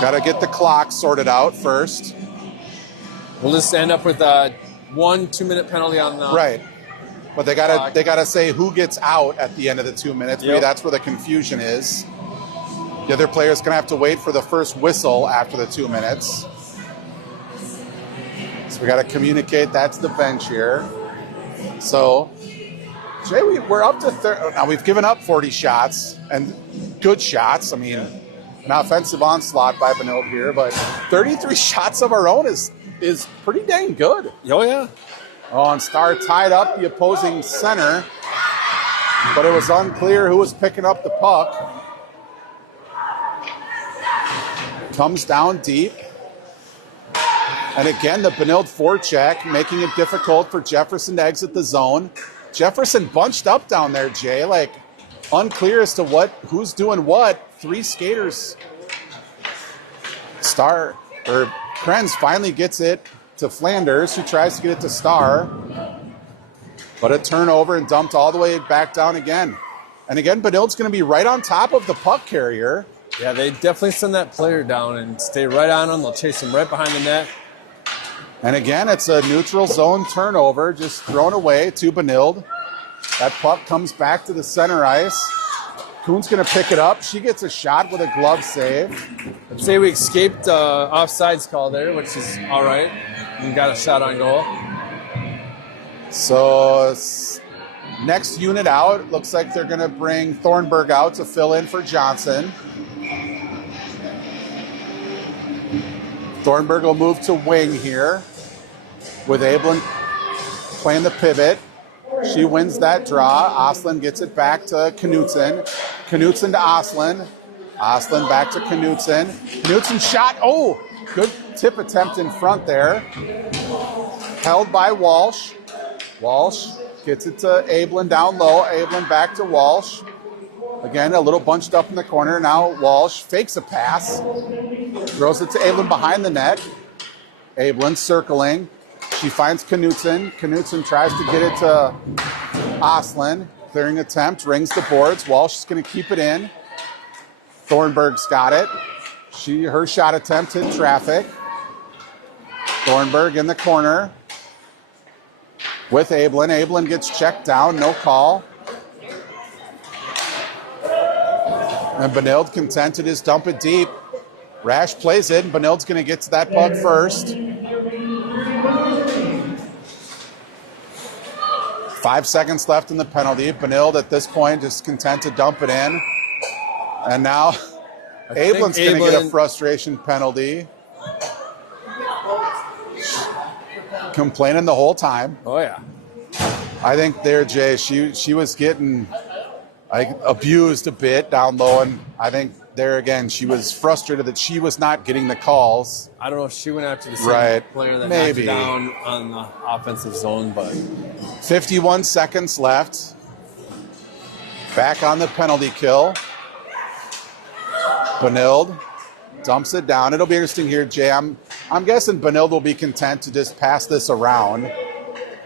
Got to get the clock sorted out first. We'll just end up with a 1 2-minute penalty on the right. But they gotta say who gets out at the end of the 2 minutes. Maybe that's where the confusion is. The other player's going to have to wait for the first whistle after the 2 minutes. So we got to communicate that to the bench here. So, Jay, we're up to now we've given up 40 shots and good shots. I mean, an offensive onslaught by Benilde here, but 33 shots of our own is pretty dang good. Oh, yeah. Oh, and Star tied up the opposing center, but it was unclear who was picking up the puck. Comes down deep. And again, the Benilde forecheck, making it difficult for Jefferson to exit the zone. Jefferson bunched up down there, Jay, like unclear as to who's doing what. 3 skaters. Krenz finally gets it to Flanders, who tries to get it to Star. But a turnover and dumped all the way back down again. And again, Benilde's going to be right on top of the puck carrier. Yeah, they definitely send that player down and stay right on him. They'll chase him right behind the net. And again, it's a neutral zone turnover, just thrown away to Benilde. That puck comes back to the center ice. Kuhn's going to pick it up. She gets a shot with a glove save. I'd say we escaped offsides call there, which is all right. We got a shot on goal. So next unit out, looks like they're going to bring Thornburg out to fill in for Johnson. Thornburg will move to wing here with Ablin playing the pivot. She wins that draw. Oslin gets it back to Knutson. Knutson to Oslin. Oslin back to Knutson. Knutson shot. Oh, good tip attempt in front there. Held by Walsh. Walsh gets it to Ablin down low. Ablin back to Walsh. Again, a little bunched up in the corner. Now Walsh fakes a pass. Throws it to Ablin behind the net. Ablin circling. She finds Knutson. Knutson tries to get it to Oslin. Clearing attempt, rings the boards. Walsh is going to keep it in. Thornburg's got it. Her shot attempt hit traffic. Thornburg in the corner with Ablin. Ablin gets checked down, no call. And Benilde content to just dump it deep. Rash plays it, and Benilde's going to get to that puck first. 5 seconds left in the penalty. Benilde at this point just content to dump it in. And now Ablin's going to get a frustration penalty. Complaining the whole time. Oh, yeah. I think there, Jay, she was getting abused a bit down low, and I think there again she was frustrated that she was not getting the calls. I don't know if she went after the same player that knocked her down on the offensive zone, but 51 seconds left. Back on the penalty kill. Benilde dumps it down. It'll be interesting here, Jay. I'm guessing Benilde will be content to just pass this around,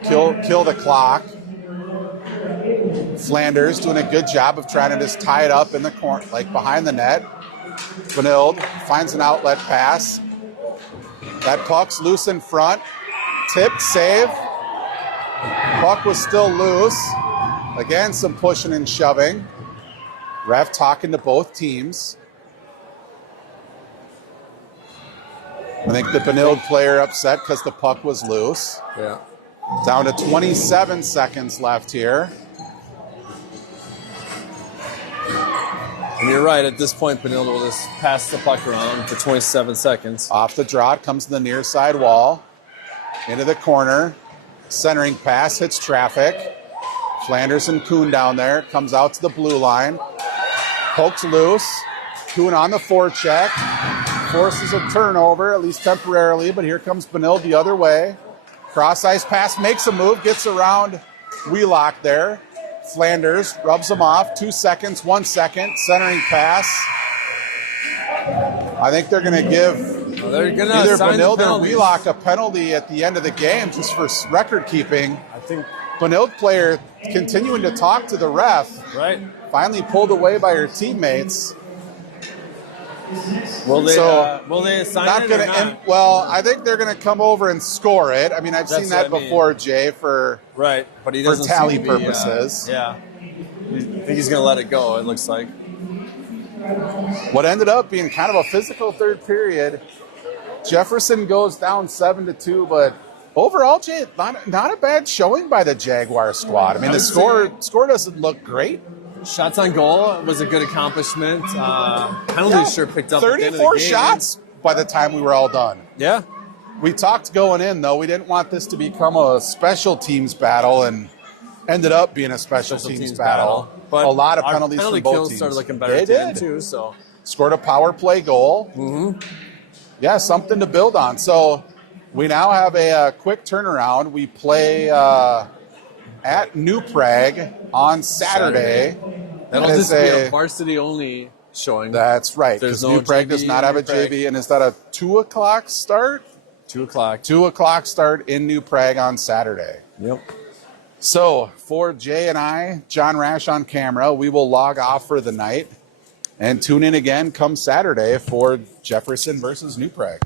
kill the clock. Flanders doing a good job of trying to just tie it up in the corner, like behind the net. Benilde finds an outlet pass. That puck's loose in front. Tipped, save. Puck was still loose. Again, some pushing and shoving. Ref talking to both teams. I think the Benilde player upset because the puck was loose. yeah. Down to 27 seconds left here. And you're right, at this point, Benilde will just pass the puck around for 27 seconds. Off the draw, it comes to the near side wall. Into the corner. Centering pass, hits traffic. Flanders and Kuhn down there. Comes out to the blue line. Pokes loose. Kuhn on the forecheck. Forces a turnover, at least temporarily, but here comes Benilde the other way. Cross-ice pass, makes a move, gets around Wheelock there. Flanders rubs him off. 2 seconds, 1 second. Centering pass. I think they're going to give either Benilde or Wheelock a penalty at the end of the game just for record keeping. I think Benilde player continuing to talk to the ref. Right. Finally pulled away by her teammates. Will they assign it or not? Well, I think they're going to come over and score it. I mean, I've seen that before, Jay, for but he doesn't tally seem to be, purposes. I think he's going to let it go, it looks like. What ended up being kind of a physical third period. Jefferson goes down 7-2, but overall, Jay, not a bad showing by the Jaguar squad. I mean, the score doesn't look great. Shots on goal was a good accomplishment. Penalties sure picked up. 34 shots by the time we were all done. Yeah. We talked going in, though. We didn't want this to become a special teams battle, and ended up being a special teams battle. But a lot of penalties penalty from both kills teams. started looking better too. So scored a power play goal. Mm-hmm. Yeah, something to build on. So we now have a quick turnaround. We play at New Prague on Saturday. That'll just be a varsity only showing. That's right. There's no New Prague does not have a JV. And is that a 2 o'clock start? 2 o'clock. 2 o'clock start in New Prague on Saturday. Yep. So for Jay and I, John Rash on camera, we will log off for the night. And tune in again come Saturday for Jefferson versus New Prague.